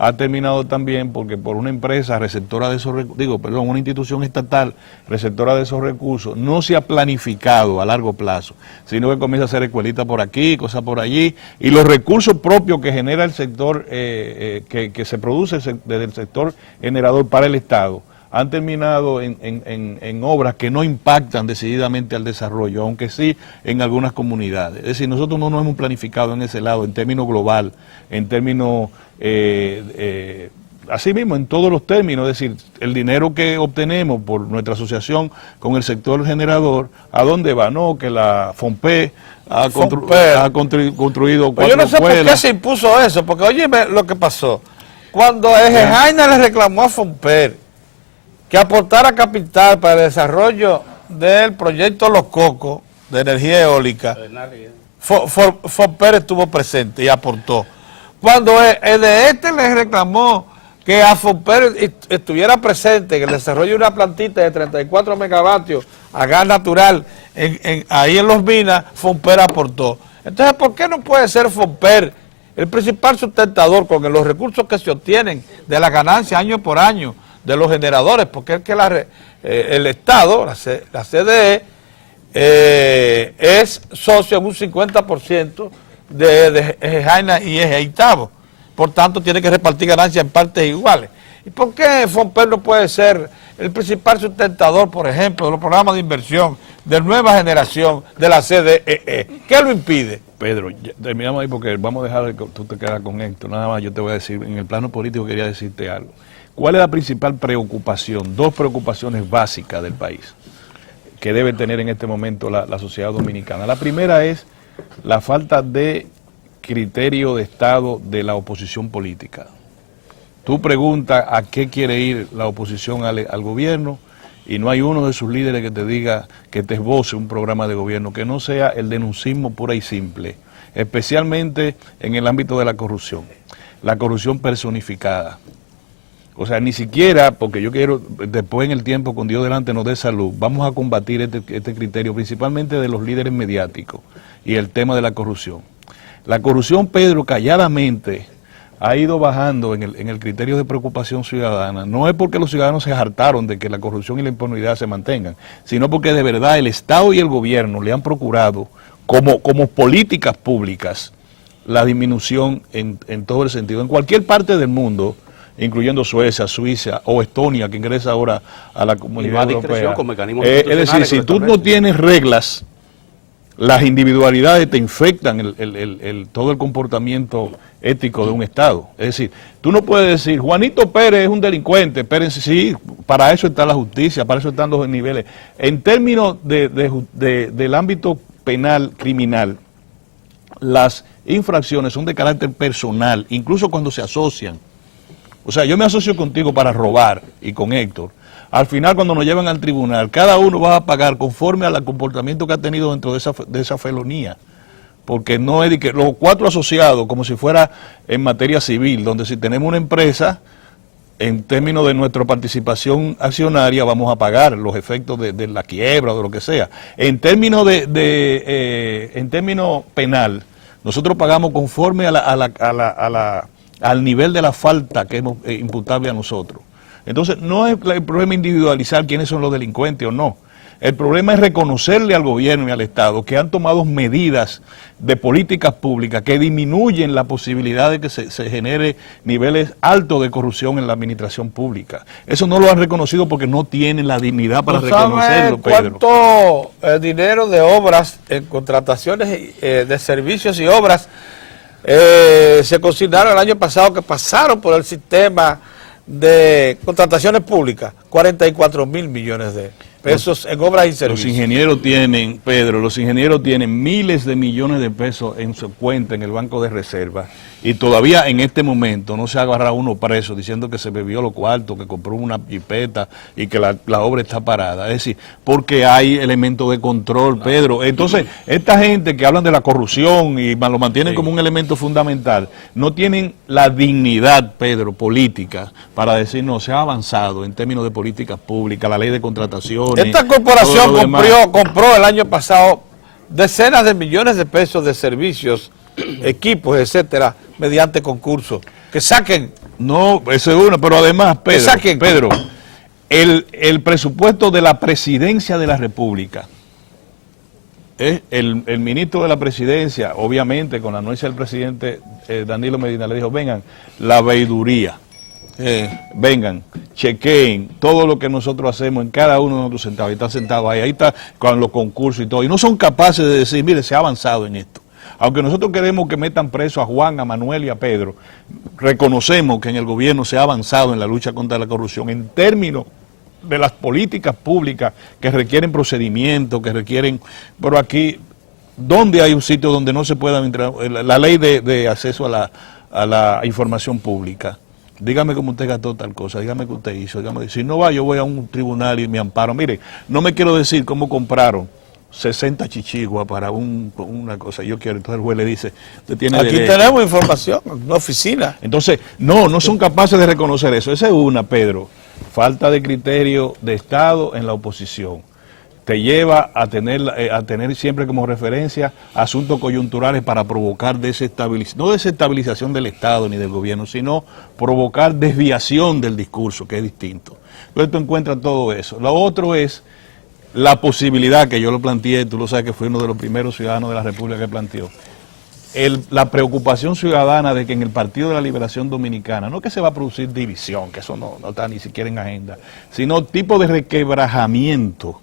ha terminado también porque por una empresa receptora de esos una institución estatal receptora de esos recursos, no se ha planificado a largo plazo, sino que comienza a hacer escuelitas por aquí, cosas por allí, y los recursos propios que genera el sector, que se produce desde el sector generador para el Estado, han terminado en obras que no impactan decididamente al desarrollo, aunque sí en algunas comunidades. Es decir, nosotros no nos hemos planificado en ese lado, en términos global, en términos, así mismo, en todos los términos. Es decir, el dinero que obtenemos por nuestra asociación con el sector generador, ¿a dónde va? No, que la FONPE ha construido 4 escuelas. Yo no sé por qué se impuso eso, porque oye lo que pasó. Cuando Jaina le reclamó a FONPER que aportara capital para el desarrollo del proyecto Los Cocos de energía eólica, FONPER estuvo presente y aportó. Cuando el de le reclamó que a FONPER estuviera presente en el desarrollo de una plantita de 34 megavatios a gas natural ahí en Los Minas, FONPER aportó. Entonces, ¿por qué no puede ser FONPER el principal sustentador con los recursos que se obtienen de la ganancia año por año de los generadores? Porque es que el Estado, la CDE, es socio en un 50% de Jaina y Itabo. Por tanto, tiene que repartir ganancias en partes iguales. ¿Y por qué FONPER no puede ser el principal sustentador, por ejemplo, de los programas de inversión de nueva generación de la CDE? ¿Qué lo impide? Pedro, terminamos ahí porque vamos a dejar que tú te quedas con esto. Nada más yo te voy a decir, en el plano político quería decirte algo. ¿Cuál es la principal preocupación? 2 preocupaciones básicas del país que debe tener en este momento la sociedad dominicana. La primera es la falta de criterio de Estado de la oposición política. Tú preguntas a qué quiere ir la oposición al gobierno y no hay uno de sus líderes que te diga, que te esboce un programa de gobierno que no sea el denuncismo pura y simple, especialmente en el ámbito de la corrupción personificada. O sea, ni siquiera, porque yo quiero, después en el tiempo, con Dios delante nos dé salud, vamos a combatir este criterio, principalmente de los líderes mediáticos y el tema de la corrupción. La corrupción, Pedro, calladamente ha ido bajando en el criterio de preocupación ciudadana. No es porque los ciudadanos se hartaron de que la corrupción y la impunidad se mantengan, sino porque de verdad el Estado y el gobierno le han procurado, como políticas públicas, la disminución en todo el sentido. En cualquier parte del mundo, incluyendo Suecia, Suiza o Estonia, que ingresa ahora a la Comunidad Europea. Con mecanismos Es decir, si tú no tienes reglas, las individualidades te infectan todo el comportamiento ético de un Estado. Es decir, tú no puedes decir, Juanito Pérez es un delincuente, Pérez, sí, para eso está la justicia, para eso están los niveles. En términos del ámbito penal, criminal, las infracciones son de carácter personal, incluso cuando se asocian. O sea, yo me asocio contigo para robar y con Héctor. Al final, cuando nos llevan al tribunal, cada uno va a pagar conforme al comportamiento que ha tenido dentro de esa felonía. Porque no es de que los 4 asociados, como si fuera en materia civil, donde si tenemos una empresa, en términos de nuestra participación accionaria, vamos a pagar los efectos de la quiebra o de lo que sea. En términos en términos penal, nosotros pagamos conforme al nivel de la falta que hemos imputable a nosotros. Entonces, no es el problema individualizar quiénes son los delincuentes o no. El problema es reconocerle al gobierno y al Estado que han tomado medidas de políticas públicas que disminuyen la posibilidad de que se genere niveles altos de corrupción en la administración pública. Eso no lo han reconocido porque no tienen la dignidad para reconocerlo, Pedro. ¿Cuánto dinero de obras, en contrataciones de servicios y obras se consignaron el año pasado que pasaron por el sistema de contrataciones públicas? 44.000 millones de pesos en obras y servicios. Los ingenieros tienen, Pedro, miles de millones de pesos en su cuenta en el Banco de Reserva y todavía en este momento no se ha agarrado uno preso diciendo que se bebió los cuartos, que compró una jipeta y que la obra está parada. Es decir, porque hay elementos de control, Pedro. Entonces, esta gente que hablan de la corrupción y lo mantienen como un elemento fundamental, no tienen la dignidad, Pedro, política para decir, no, se ha avanzado en términos de políticas públicas, la ley de contrataciones. Esta corporación compró el año pasado decenas de millones de pesos de servicios, equipos, etcétera, mediante concursos. Que saquen. No, eso es uno, pero además, Pedro, el presupuesto de la presidencia de la República, el ministro de la presidencia, obviamente con la anuencia del presidente Danilo Medina, le dijo, vengan, la veiduría. Vengan, chequeen todo lo que nosotros hacemos en cada uno de nuestros centavos. Y está sentado ahí está con los concursos y todo. Y no son capaces de decir, mire, se ha avanzado en esto. Aunque nosotros queremos que metan preso a Juan, a Manuel y a Pedro, reconocemos que en el gobierno se ha avanzado en la lucha contra la corrupción en términos de las políticas públicas que requieren procedimientos, que requieren... Pero aquí, ¿dónde hay un sitio donde no se pueda entrar? La ley de acceso a la información pública. Dígame cómo usted gastó tal cosa, dígame qué usted hizo, dígame, si no va, yo voy a un tribunal y me amparo. Mire, no me quiero decir cómo compraron 60 chichiguas para una cosa, yo quiero, entonces el juez le dice, usted tiene aquí derecho. Tenemos información, una oficina. Entonces, no son capaces de reconocer eso. Esa es una, Pedro, falta de criterio de Estado en la oposición. Te lleva a tener siempre como referencia asuntos coyunturales para provocar no desestabilización del Estado ni del gobierno, sino provocar desviación del discurso, que es distinto. Entonces tú encuentras todo eso. Lo otro es la posibilidad, que yo lo planteé, tú lo sabes que fui uno de los primeros ciudadanos de la República que planteó, la preocupación ciudadana de que en el Partido de la Liberación Dominicana, no que se va a producir división, que eso no está ni siquiera en agenda, sino tipo de requebrajamiento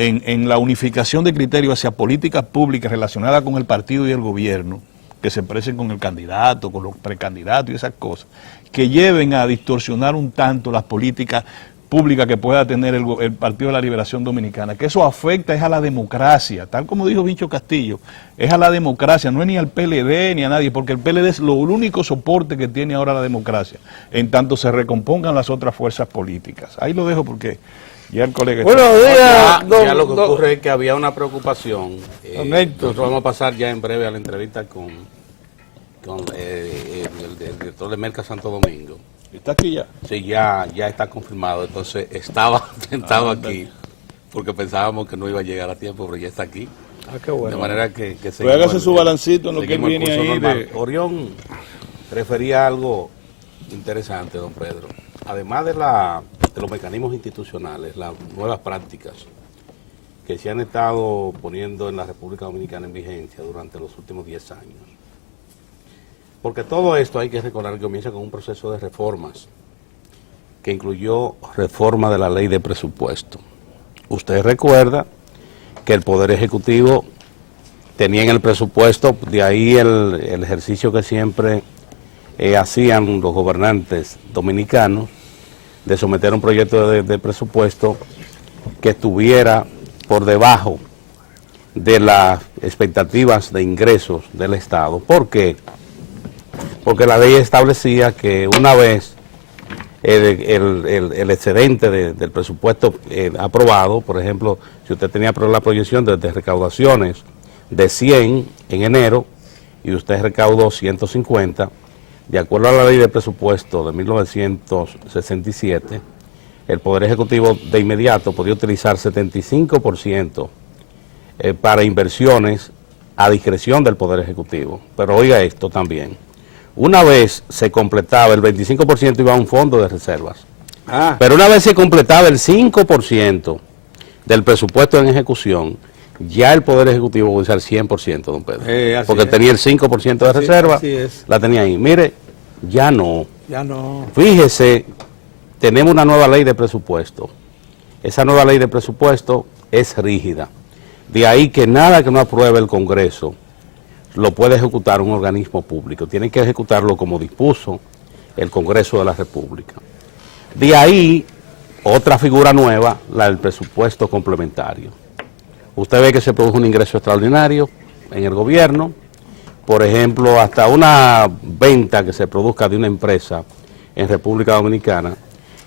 en la unificación de criterios hacia políticas públicas relacionadas con el partido y el gobierno, que se expresen con el candidato, con los precandidatos y esas cosas, que lleven a distorsionar un tanto las políticas pública que pueda tener el Partido de la Liberación Dominicana, que eso afecta es a la democracia, tal como dijo Vincho Castillo, es a la democracia, no es ni al PLD ni a nadie, porque el PLD es el único soporte que tiene ahora la democracia, en tanto se recompongan las otras fuerzas políticas. Ahí lo dejo porque ya el colega... Buenos días, ya lo que ocurre es que había una preocupación. Nosotros vamos a pasar ya en breve a la entrevista con el director de Merca Santo Domingo. ¿Está aquí ya? Sí, ya está confirmado. Entonces estaba sentado aquí porque pensábamos que no iba a llegar a tiempo, pero ya está aquí. Ah, qué bueno. De manera que pues hágase su balancito en lo que él viene ahí. Orión refería a algo interesante, don Pedro. Además de los mecanismos institucionales, las nuevas prácticas que se han estado poniendo en la República Dominicana en vigencia durante los últimos 10 años. Porque todo esto hay que recordar que comienza con un proceso de reformas que incluyó reforma de la ley de presupuesto. Usted recuerda que el Poder Ejecutivo tenía en el presupuesto, de ahí el ejercicio que siempre hacían los gobernantes dominicanos, de someter un proyecto de presupuesto que estuviera por debajo de las expectativas de ingresos del Estado. ¿Por qué? Porque la ley establecía que una vez el excedente del presupuesto aprobado, por ejemplo, si usted tenía la proyección de recaudaciones de 100 en enero y usted recaudó 150, de acuerdo a la ley de presupuesto de 1967, el Poder Ejecutivo de inmediato podía utilizar 75% para inversiones a discreción del Poder Ejecutivo. Pero oiga esto también. Una vez se completaba, el 25% iba a un fondo de reservas. Pero una vez se completaba el 5% del presupuesto en ejecución, ya el Poder Ejecutivo podía usar 100%, don Pedro. Porque tenía el 5% de reserva, la tenía ahí. Mire, ya no. Ya no. Fíjese, tenemos una nueva ley de presupuesto. Esa nueva ley de presupuesto es rígida. De ahí que nada que no apruebe el Congreso lo puede ejecutar un organismo público. Tiene que ejecutarlo como dispuso el Congreso de la República. De ahí, otra figura nueva, la del presupuesto complementario. Usted ve que se produjo un ingreso extraordinario en el gobierno, por ejemplo, hasta una venta que se produzca de una empresa en República Dominicana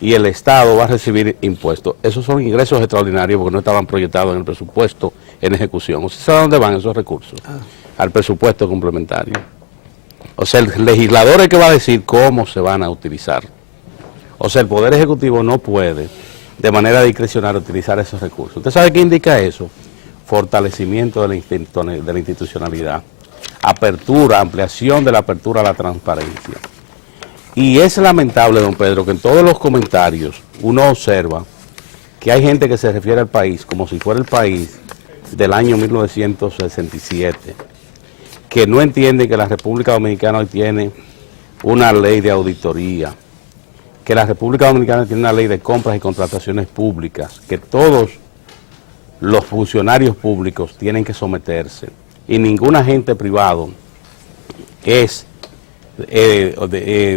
y el Estado va a recibir impuestos. Esos son ingresos extraordinarios porque no estaban proyectados en el presupuesto en ejecución. ¿Usted sabe a dónde van esos recursos? Al presupuesto complementario. O sea, el legislador es que va a decir cómo se van a utilizar. O sea, el Poder Ejecutivo no puede de manera discrecional utilizar esos recursos. ¿Usted sabe qué indica eso? Fortalecimiento de la institucionalidad, apertura, ampliación de la apertura a la transparencia. Y es lamentable, don Pedro, que en todos los comentarios uno observa que hay gente que se refiere al país como si fuera el país del año 1967, que no entiende que la República Dominicana hoy tiene una ley de auditoría, que la República Dominicana tiene una ley de compras y contrataciones públicas, que todos los funcionarios públicos tienen que someterse y ningún agente privado es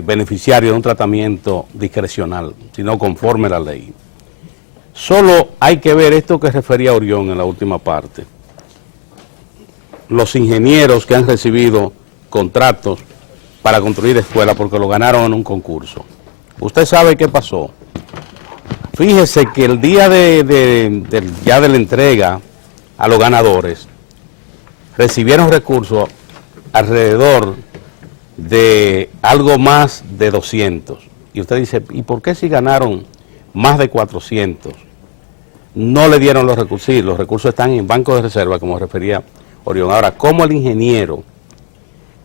beneficiario de un tratamiento discrecional, sino conforme a la ley. Solo hay que ver esto que refería Orión en la última parte. Los ingenieros que han recibido contratos para construir escuelas porque lo ganaron en un concurso. ¿Usted sabe qué pasó? Fíjese que el día ya de la entrega a los ganadores, recibieron recursos alrededor de algo más de 200. Y usted dice, ¿y por qué si ganaron más de 400? No le dieron los recursos. Sí, los recursos están en bancos de reserva, como refería Orión. Ahora, ¿cómo el ingeniero,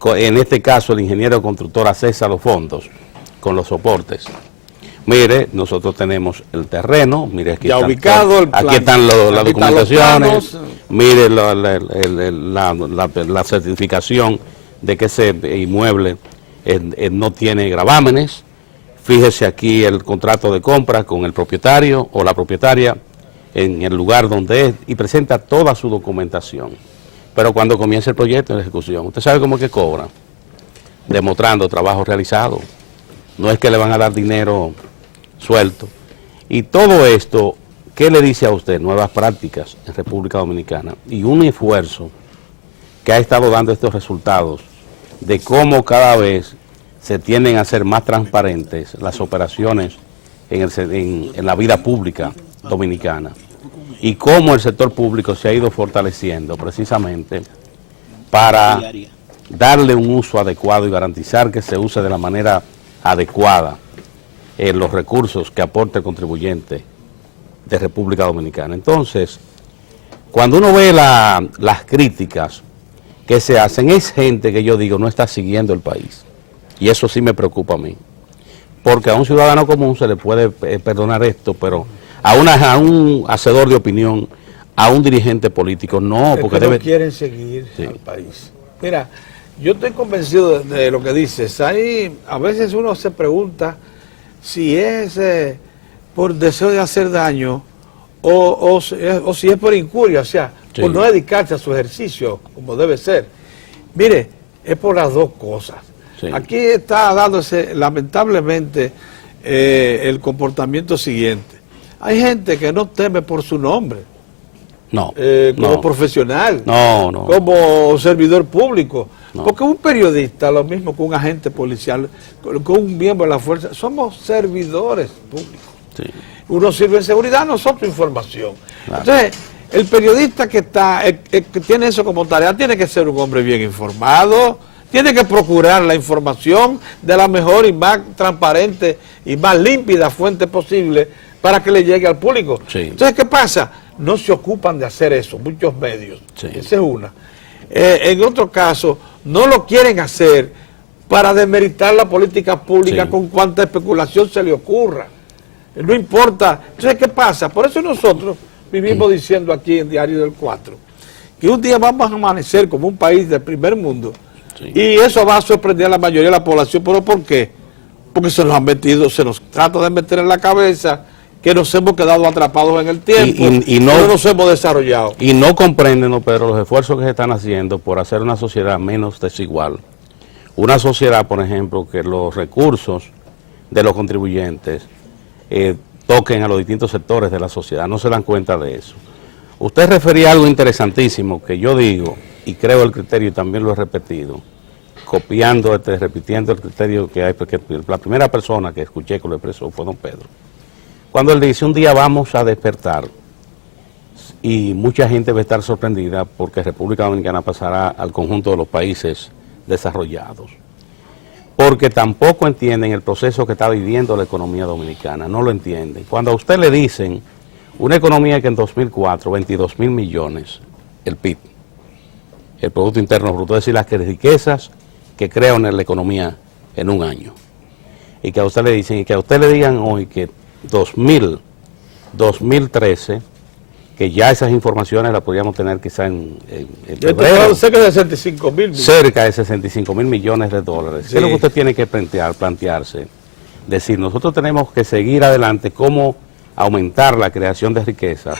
en este caso el ingeniero constructor, accesa a los fondos con los soportes? Mire, nosotros tenemos el terreno, mire, aquí ya están, ubicado el plan, aquí están las documentaciones, mire la certificación de que ese inmueble no tiene gravámenes. Fíjese aquí el contrato de compra con el propietario o la propietaria en el lugar donde es y presenta toda su documentación. Pero cuando comienza el proyecto en ejecución, ¿usted sabe cómo es que cobra? Demostrando trabajo realizado. No es que le van a dar dinero suelto. Y todo esto, ¿qué le dice a usted? Nuevas prácticas en República Dominicana y un esfuerzo que ha estado dando estos resultados de cómo cada vez se tienden a ser más transparentes las operaciones en la vida pública dominicana y cómo el sector público se ha ido fortaleciendo precisamente para darle un uso adecuado y garantizar que se use de la manera adecuada los recursos que aporta el contribuyente de República Dominicana. Entonces, cuando uno ve las críticas que se hacen, es gente que yo digo no está siguiendo el país. Y eso sí me preocupa a mí. Porque a un ciudadano común se le puede perdonar esto, pero a un hacedor de opinión, a un dirigente político, no. Es porque que no quieren seguir al país. Mira, yo estoy convencido de lo que dices. Ahí a veces uno se pregunta si es por deseo de hacer daño o si es por incuria, o sea, por no dedicarse a su ejercicio como debe ser. Mire, es por las dos cosas. Sí. Aquí está dándose lamentablemente el comportamiento siguiente. Hay gente que no teme por su nombre. No. Como profesional. No. Como servidor público. No. Porque un periodista, lo mismo que un agente policial, con un miembro de la fuerza, somos servidores públicos. Sí. Uno sirve en seguridad, nosotros información. Claro. Entonces, el periodista que tiene eso como tarea, tiene que ser un hombre bien informado, tiene que procurar la información de la mejor y más transparente y más límpida fuente posible para que le llegue al público. Sí. Entonces, ¿qué pasa? No se ocupan de hacer eso, muchos medios. Sí. Esa es una. En otro caso, no lo quieren hacer para demeritar la política pública con cuanta especulación se le ocurra. No importa. Entonces, ¿qué pasa? Por eso nosotros vivimos diciendo aquí en Diario del 4 que un día vamos a amanecer como un país del primer mundo y eso va a sorprender a la mayoría de la población. ¿Pero por qué? Porque se nos trata de meter en la cabeza que nos hemos quedado atrapados en el tiempo y no nos hemos desarrollado. Y no comprenden, Pedro, los esfuerzos que se están haciendo por hacer una sociedad menos desigual. Una sociedad, por ejemplo, que los recursos de los contribuyentes toquen a los distintos sectores de la sociedad. No se dan cuenta de eso. Usted refería a algo interesantísimo que yo digo, y creo el criterio y también lo he repetido, repitiendo el criterio que hay, porque la primera persona que escuché que lo expresó fue don Pedro. Cuando él dice, un día vamos a despertar y mucha gente va a estar sorprendida porque República Dominicana pasará al conjunto de los países desarrollados. Porque tampoco entienden el proceso que está viviendo la economía dominicana, no lo entienden. Cuando a usted le dicen una economía que en 2004, 22.000 millones, el PIB, el Producto Interno Bruto, es decir, las riquezas que crean en la economía en un año. Y que a usted le dicen, y que a usted le digan hoy que 2013, que ya esas informaciones las podríamos tener quizá en febrero. Cerca de 65 mil millones. Cerca de 65 mil millones de dólares. Sí. ¿Qué es lo que usted tiene que plantearse? Decir, nosotros tenemos que seguir adelante, cómo aumentar la creación de riquezas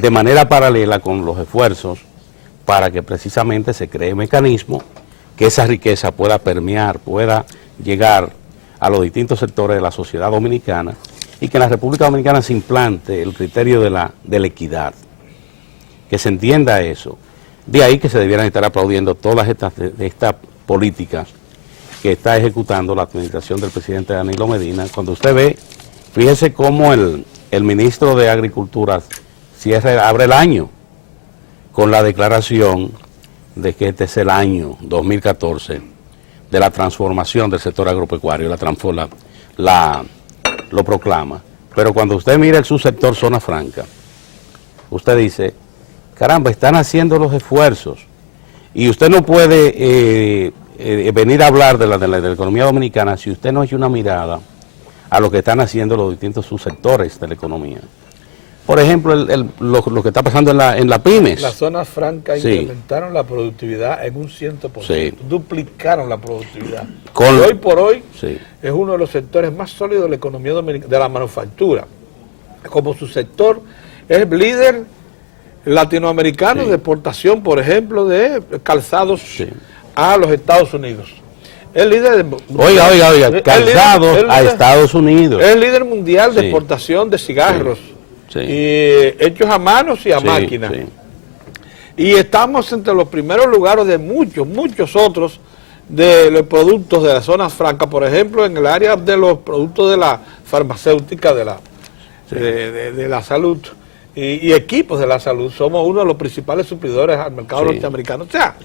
de manera paralela con los esfuerzos para que precisamente se cree mecanismo que esa riqueza pueda permear, pueda llegar a los distintos sectores de la sociedad dominicana y que en la República Dominicana se implante el criterio de la equidad, que se entienda eso. De ahí que se debieran estar aplaudiendo todas estas políticas que está ejecutando la administración del presidente Danilo Medina. Cuando usted ve, fíjese cómo el ministro de Agricultura abre el año con la declaración de que este es el año 2014 de la transformación del sector agropecuario, lo proclama. Pero cuando usted mira el subsector zona franca, usted dice, caramba, están haciendo los esfuerzos. Y usted no puede venir a hablar de la economía dominicana si usted no echa una mirada a lo que están haciendo los distintos subsectores de la economía. Por ejemplo, lo que está pasando en la pymes. Las zonas francas incrementaron la productividad en un 100%, duplicaron la productividad. Hoy por hoy es uno de los sectores más sólidos de la economía dominicana, de la manufactura. Como su sector es líder latinoamericano de exportación, por ejemplo, de calzados a los Estados Unidos. El líder Oiga, calzado a Estados Unidos. Es el líder mundial de exportación de cigarros, y hechos a manos y a máquina. Y estamos entre los primeros lugares de muchos otros de los productos de las zonas francas, por ejemplo, en el área de los productos de la farmacéutica, de la salud y equipos de la salud. Somos uno de los principales suplidores al mercado norteamericano. O sea,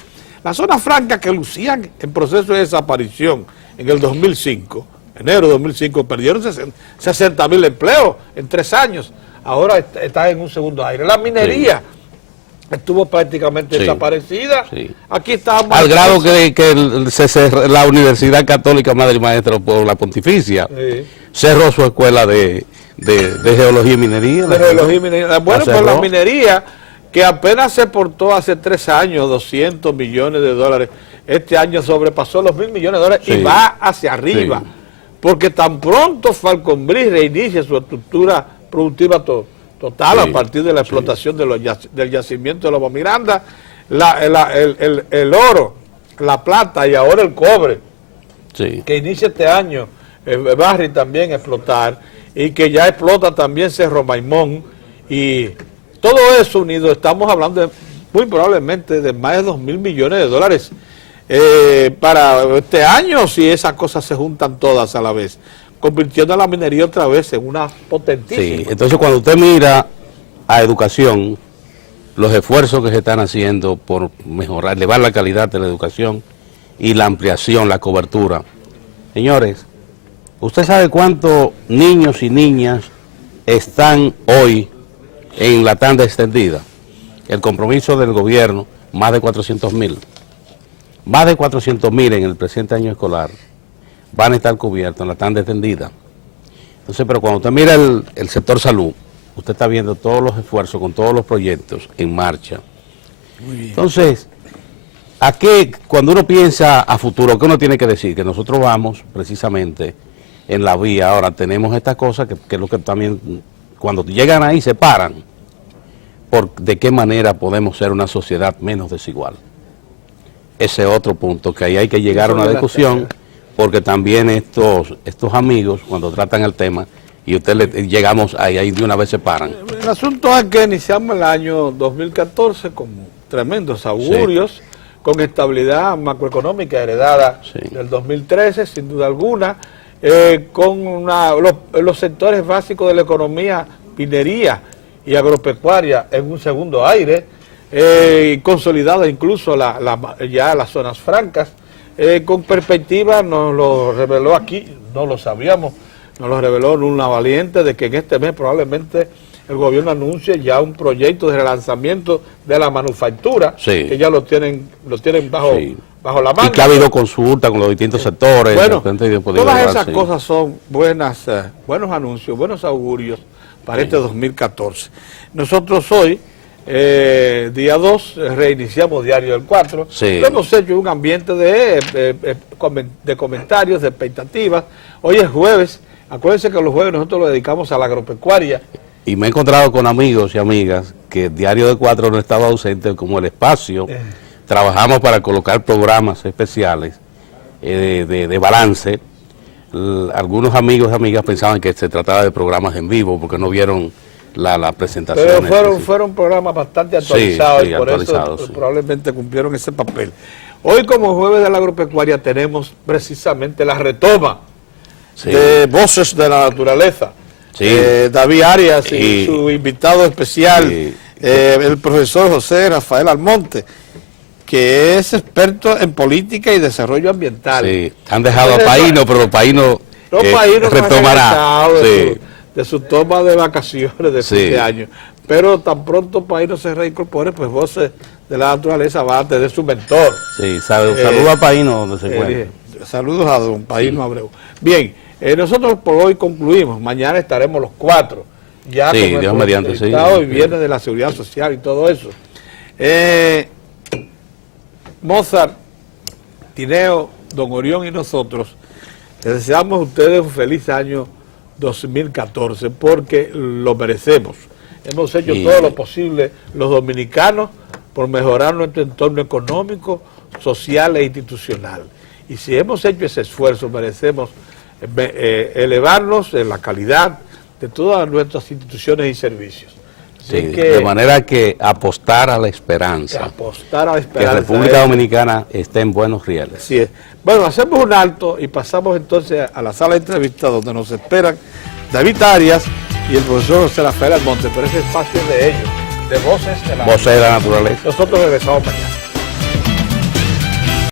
las zonas francas que lucían en proceso de desaparición en el 2005, enero de 2005, perdieron 60.000 empleos en 3 años. Ahora está en un segundo aire. La minería estuvo prácticamente desaparecida. Aquí estábamos... Al grado que la Universidad Católica Madre y Maestra por la Pontificia cerró su escuela de geología y minería. Bueno, pues la minería, que apenas se exportó hace 3 años 200 millones de dólares, este año sobrepasó los 1.000 millones de dólares y va hacia arriba. Porque tan pronto Falconbridge reinicia su estructura productiva total a partir de la explotación del yacimiento de Loma Miranda, el oro, la plata y ahora el cobre, que inicia este año Barry también a explotar, y que ya explota también Cerro Maimón, y todo eso unido, estamos hablando muy probablemente de más de 2.000 millones de dólares para este año, si esas cosas se juntan todas a la vez, convirtiendo a la minería otra vez en una potentísima. Entonces cuando usted mira a educación, los esfuerzos que se están haciendo por mejorar, elevar la calidad de la educación y la ampliación, la cobertura. Señores, ¿usted sabe cuántos niños y niñas están hoy en la tanda extendida? El compromiso del gobierno, más de 400.000. Más de 400.000 en el presente año escolar van a estar cubiertos en la tanda extendida. Entonces, pero cuando usted mira el sector salud, usted está viendo todos los esfuerzos con todos los proyectos en marcha. Muy bien. Entonces, cuando uno piensa a futuro, ¿qué uno tiene que decir? Que nosotros vamos precisamente en la vía. Ahora tenemos estas cosas que es lo que también, cuando llegan ahí, se paran. ¿De qué manera podemos ser una sociedad menos desigual? Ese otro punto, que ahí hay que llegar a una discusión, porque también estos amigos, cuando tratan el tema, y llegamos ahí de una vez se paran. El asunto es que iniciamos el año 2014 con tremendos augurios, con estabilidad macroeconómica heredada del 2013, sin duda alguna, con los sectores básicos de la economía, minería y agropecuaria en un segundo aire, consolidada incluso ya las zonas francas, con perspectiva, nos lo reveló aquí, no lo sabíamos, nos lo reveló Luna Valiente, de que en este mes probablemente el gobierno anuncie ya un proyecto de relanzamiento de la manufactura, que ya lo tienen bajo la manga. Y que ha habido consulta con los distintos sectores. Bueno, todas esas cosas son buenos anuncios, buenos augurios para este 2014. Nosotros hoy, día 2, reiniciamos Diario del 4. Lo hemos hecho en un ambiente de comentarios, de expectativas. Hoy es jueves. Acuérdense que los jueves nosotros lo dedicamos a la agropecuaria. Y me he encontrado con amigos y amigas que Diario de 4 no estaba ausente como el espacio. Trabajamos para colocar programas especiales de balance. Algunos amigos y amigas pensaban que se trataba de programas en vivo porque no vieron la presentación. Pero fueron programas bastante actualizados, y por eso probablemente cumplieron ese papel. Hoy, como jueves de la agropecuaria, tenemos precisamente la retoma de Voces de la Naturaleza. David Arias y su invitado especial, el profesor José Rafael Almonte, que es experto en política y desarrollo ambiental. Han dejado a Paino, pero Paino retomará de su toma de vacaciones de fin de año. Pero tan pronto Paino se reincorpore, pues Voces de la Naturaleza va a tener su mentor. Saludos a Paino donde se encuentre. Saludos a don Paino Abreu. Bien, nosotros por hoy concluimos. Mañana estaremos los 4. Ya con Dios mediante, y viernes de la Seguridad Social y todo eso. Mozart, Tineo, don Orión y nosotros les deseamos a ustedes un feliz año 2014 porque lo merecemos. Hemos hecho todo lo posible los dominicanos por mejorar nuestro entorno económico, social e institucional. Y si hemos hecho ese esfuerzo, merecemos elevarnos en la calidad de todas nuestras instituciones y servicios. Sí, de manera que apostar a la esperanza. Apostar a la esperanza. Que la República Dominicana esté en buenos rieles. Así es. Bueno, hacemos un alto y pasamos entonces a la sala de entrevistas donde nos esperan David Arias y el profesor José Rafael Almonte, por ese espacio de ellos, de Voces de la Voces de la Naturaleza. Nosotros regresamos mañana.